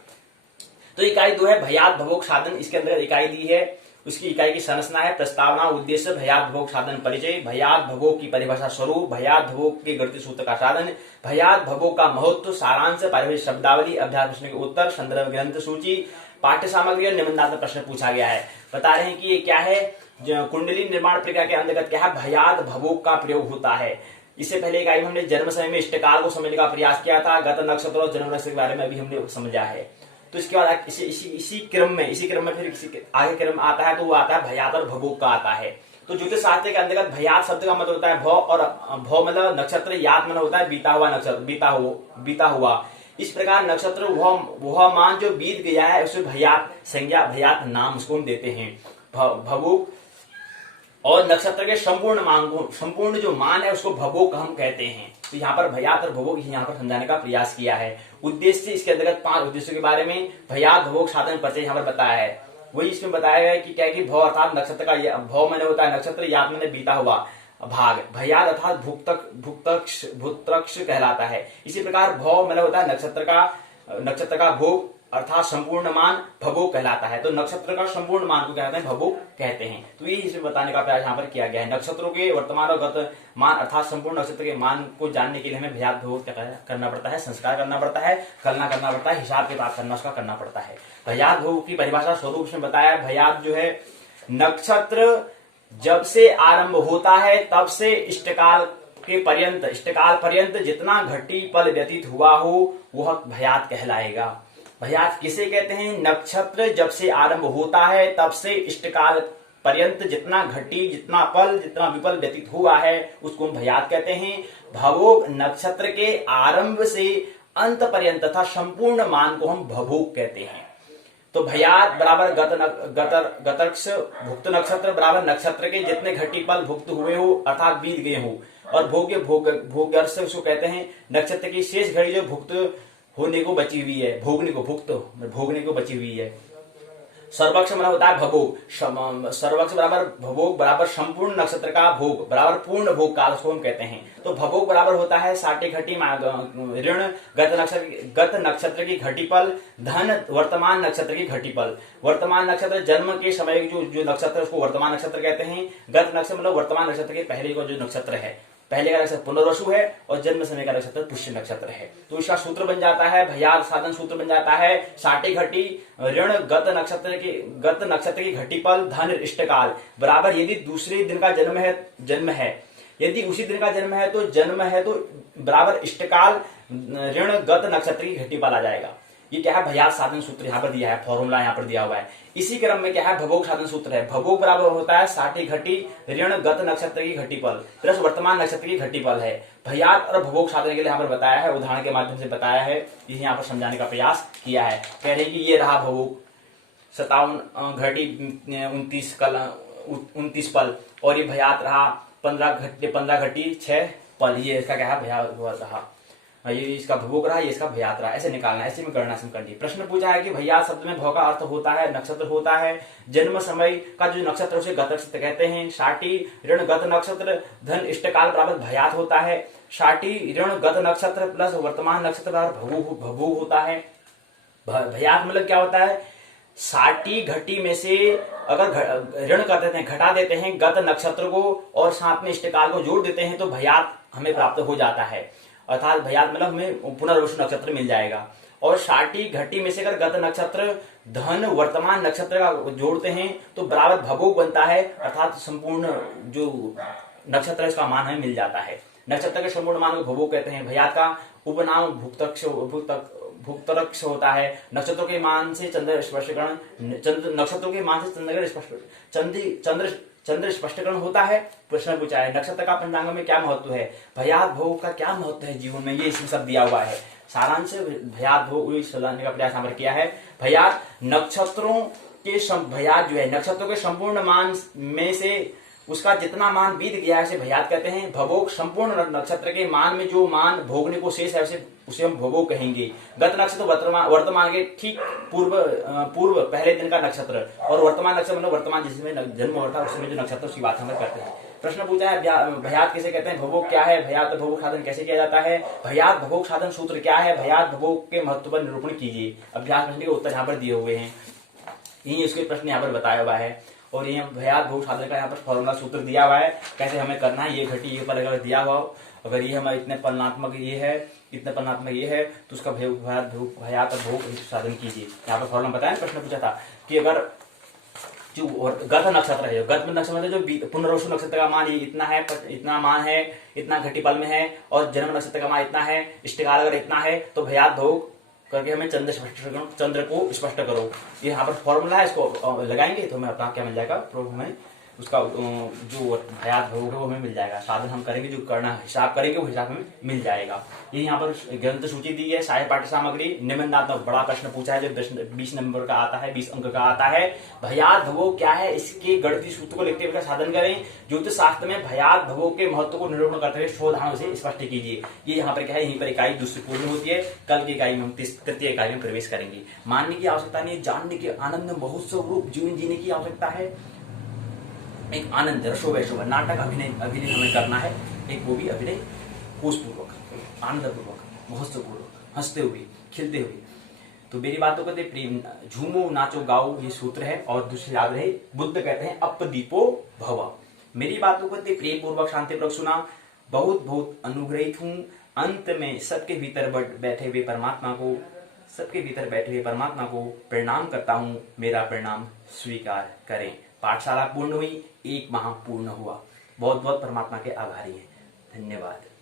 तो इकाई 2 है भयात भभोग साधन, इसके अंदर इकाई दी है। उसकी इकाई की संरचना है प्रस्तावना, उद्देश्य, भयात भोग साधन परिचय, भयात भोग की परिभाषा स्वरूप, भयात भोग के गणितीय सूत्र का साधन, भयात भोग का महत्व, सारांश, परिभाषित शब्दावली, अभ्यास प्रश्न के उत्तर, संदर्भ ग्रंथ सूची, पाठ्य सामग्री और निबंधात्मक प्रश्न पूछा गया है। बता रहे हैं कि ये क्या है, कुंडली निर्माण प्रक्रिया के अंतर्गत क्या है, भयात भोग का प्रयोग होता है। इससे पहले इकाई में हमने जन्म समय में इष्टकाल को समझने का प्रयास किया था। गत नक्षत्र और जन्म नक्षत्र के बारे में अभी हमने समझा है। तो इसके बाद इसी क्रम में फिर आगे क्रम आता है, तो वो आता है भयात और भभोग का आता है। तो ज्योतिष शास्त्र के अंतर्गत भयात शब्द का मतलब होता है भव, और भव मतलब नक्षत्र, याद मतलब होता है बीता हुआ नक्षत्र, बीता हुआ। इस प्रकार नक्षत्र वह मान जो बीत गया है उसे भयात संज्ञा, भयात नाम उसको हम देते हैं। भभोग और नक्षत्र के संपूर्ण जो मान है उसको भभोग हम कहते हैं। तो यहाँ पर भयात और भभोग यहाँ पर समझाने का प्रयास किया है। उद्देश्य, इसके अंतर्गत 5 उद्देश्यों के बारे में भयात भभोग साधन परिचय यहाँ पर बताया है। वही इसमें बताया गया कि क्या कि भव अर्थात नक्षत्र का, भव मैंने होता है नक्षत्र, याद मैंने बीता हुआ भाग, भयात अर्थात भूतक्ष कहलाता है। इसी प्रकार भव मैंने होता है नक्षत्र का भोग अर्थात संपूर्ण मान भभोग कहलाता है। तो नक्षत्र का संपूर्ण मान को कहते हैं भभोग कहते हैं। तो ये इसमें बताने का प्रयास यहाँ पर किया गया है। नक्षत्रों के वर्तमान और गत मान अर्थात संपूर्ण नक्षत्र के मान को जानने के लिए हमें भयात भभोग करना पड़ता है, संस्कार करना पड़ता है, कलना करना पड़ता है, हिसाब किताब करना उसका करना पड़ता है। भयात भभोग की परिभाषा स्वरूप में बताया, भयात जो है नक्षत्र जब से आरंभ होता है तब से इष्टकाल पर्यंत जितना घटी पल व्यतीत हुआ हो वह भयात कहलाएगा। भयात किसे कहते हैं, नक्षत्र जब से आरंभ होता है तब से इष्टकाल पर्यंत जितना घटी, जितना पल, जितना विपल व्यतीत हुआ है उसको हम भयात कहते हैं। भवोग नक्षत्र के आरंभ से अंत पर्यंत तथा संपूर्ण मान को हम भभूक कहते हैं। तो भयात बराबर गतर्क्ष भुक्त नक्षत्र बराबर नक्षत्र के जितने घटिपल भुक्त हुए हो अर्थात बीत गए हो, और भोग्य भोग्यर्ष उसको कहते हैं नक्षत्र की शेष घड़ी जो भुक्त होने को बची हुई है, भोगने को भुक्त भोगने को बची हुई है। सर्वक्ष मतलब होता है भभोग, सर्वक्ष बराबर भभोग बराबर संपूर्ण नक्षत्र का भोग बराबर पूर्ण भोग काल उसको हम कहते हैं। तो भभोग बराबर होता है 60 घटी ऋण गत नक्षत्र की घटीपल धन वर्तमान नक्षत्र की घटीपल। वर्तमान नक्षत्र जन्म के समय जो नक्षत्र उसको वर्तमान नक्षत्र कहते हैं। गत नक्षत्र मतलब वर्तमान नक्षत्र के पहले का जो नक्षत्र है, पहले का नक्षत्र पुनर्वसु है और जन्म समय का नक्षत्र पुष्य नक्षत्र है। तो इसका सूत्र बन जाता है, भयात साधन सूत्र बन जाता है 60 घटी ऋण गत नक्षत्र की घटीपल धन इष्टकाल बराबर यदि दूसरे दिन का जन्म है यदि उसी दिन का जन्म है तो बराबर इष्टकाल ऋण गत नक्षत्र की घटीपल आ जाएगा। ये क्या है, भयात साधन सूत्र यहाँ पर दिया है, फॉर्मूला यहाँ पर दिया हुआ है। इसी क्रम में क्या है, भभोग साधन सूत्र है। भभोग बराबर होता है 60 घटी ऋण गत नक्षत्र की घटीपल प्लस वर्तमान नक्षत्र की घटीपल है। भयात और भभोग साधन के लिए यहाँ पर बताया है, उदाहरण के माध्यम से बताया है, ये यहाँ पर समझाने का प्रयास किया है। कह रहे कि ये रहा भभोग 57 घटी 29 पल, और ये भयात रहा 15 घटी 6 पल। ये इसका क्या है, भयात रहा, ये इसका भभोग रहा, ये इसका भयात रहा, ऐसे निकालना है, ऐसे में गणना करनी है। प्रश्न पूछा है कि भयात शब्द में भव का अर्थ होता है नक्षत्र होता है, जन्म समय का जो नक्षत्र उसे गत नक्षत्र कहते हैं। 60 ऋण गत नक्षत्र धन इष्टकाल बराबर भयात होता है। 60 ऋण गत नक्षत्र प्लस वर्तमान नक्षत्र बराबर भभोग होता है। भयात मतलब क्या होता है, 60 घटी में से अगर ऋण कर देते हैं, घटा देते हैं गत नक्षत्र को और साथ में इष्टकाल को जोड़ देते हैं तो भयात हमें प्राप्त हो जाता है, अर्थात भयात मतलब हमें पुनर्वसु नक्षत्र मिल जाएगा। और 60 घटी में से अगर गत नक्षत्र धन वर्तमान नक्षत्र का जोड़ते हैं तो बराबर भभोग बनता है, अर्थात संपूर्ण जो नक्षत्र इसका मान हमें मिल जाता है। नक्षत्र के संपूर्ण मान को भभोग कहते हैं। भयात का उपनाम भुक्तरक्ष होता है। नक्षत्रों के मान से चंद्र स्पष्टीकरण नक्षत्रों के मान से चंद्र स्पष्टीकरण होता है। प्रश्न पूछा है नक्षत्र का पंचांग में क्या महत्व है, भयात भोग का क्या महत्व है जीवन में, ये इसमें सब दिया हुआ है। सारांश भयात भोग समझाने का प्रयास यहाँ पर किया है। भयात नक्षत्रों के भयात जो है नक्षत्रों के संपूर्ण मान में से उसका जितना मान बीत गया है उसे भयात कहते हैं। भभोग संपूर्ण नक्षत्र के मान में जो मान भोगने को शेष है उसे हम भभोग कहेंगे। गत नक्षत्र वर्तमान के ठीक पूर्व पहले दिन का नक्षत्र, और वर्तमान नक्षत्र मतलब वर्तमान जिसमें जन्म होता है उसमें जो नक्षत्र उसकी बात हम करते हैं। प्रश्न पूछा है भयात किसे कहते हैं, भभोग क्या है, भयात भभोग साधन कैसे किया जाता है, भयात भभोग साधन सूत्र क्या है, भयात भभोग के महत्व पर निरूपण कीजिए। अभ्यास प्रश्न के उत्तर यहाँ पर दिए हुए हैं, यही उसके प्रश्न यहाँ पर बताया हुआ है। और ये भयात भोग साधन का यहाँ पर फॉर्मूला सूत्र दिया हुआ है, कैसे हमें करना है। ये घटी ये पर अगर दिया हुआ हो, अगर ये हमारे इतने पलनात्मक ये है, इतने पलनात्मक ये है, तो उसका भयात और भोग साधन कीजिए। यहाँ पर फॉर्मूला बताया, प्रश्न पूछा था कि अगर जो गत नक्षत्र है, गत नक्षत्र में जो पुनर्वसु नक्षत्र का मान इतना है, इतना मान है, इतना घटीपल में है, और जन्म नक्षत्र का मान इतना है, इष्टकाल अगर इतना है, तो भयात भोग करके हमें चंद्र को स्पष्ट करो। ये यहाँ पर फॉर्मूला है, इसको लगाएंगे तो हमें अपना क्या मिल जाएगा, हमें उसका जो भयात भोग है वो हमें मिल जाएगा। साधन हम करेंगे, जो करना हिसाब करेंगे वो हिसाब हमें मिल जाएगा। ये यहाँ पर ग्रंथ सूची दी है, सहायक पाठ्य सामग्री निबंधात्मक बड़ा प्रश्न पूछा है जो 20 नंबर का आता है, 20 अंक का आता है। भयात भभोग क्या है, इसके गणितीय सूत्र को लिखते हुए साधन करें। ज्योतिष शास्त्र में भयात भभोग के महत्व को निरूपण करते हुए शोधांश से स्पष्ट कीजिए। ये यहाँ पर क्या है, यहीं पर इकाई दूसरी पूर्ण होती है। कल की इकाई में हम तृतीय इकाई में प्रवेश करेंगे। मानने की आवश्यकता नहीं, जानने के आनंद महोत्सव रूप जीवन जीने की आवश्यकता है। एक आनंद रसो वैसो नाटक अभिनय हमें करना है, एक वो भी अभिनय होशपूर्वक, आनंदपूर्वक, महोत्सवपूर्वक, हंसते हुए, खिलते हुए। तो मेरी बातों कहते प्रेम, झूमो नाचो गाओ, ये सूत्र है। और दूसरे याद रहे, बुद्ध कहते हैं अपदीपो भव। मेरी बातों कहते प्रेम पूर्वक शांतिपूर्वक सुना, बहुत बहुत अनुग्रहित हूँ। अंत में सबके भीतर बैठे हुए परमात्मा को प्रणाम करता हूँ, मेरा प्रणाम स्वीकार करें। पाठशाला पूर्ण हुई, 1 माह पूर्ण हुआ। बहुत बहुत परमात्मा के आभारी हैं। धन्यवाद।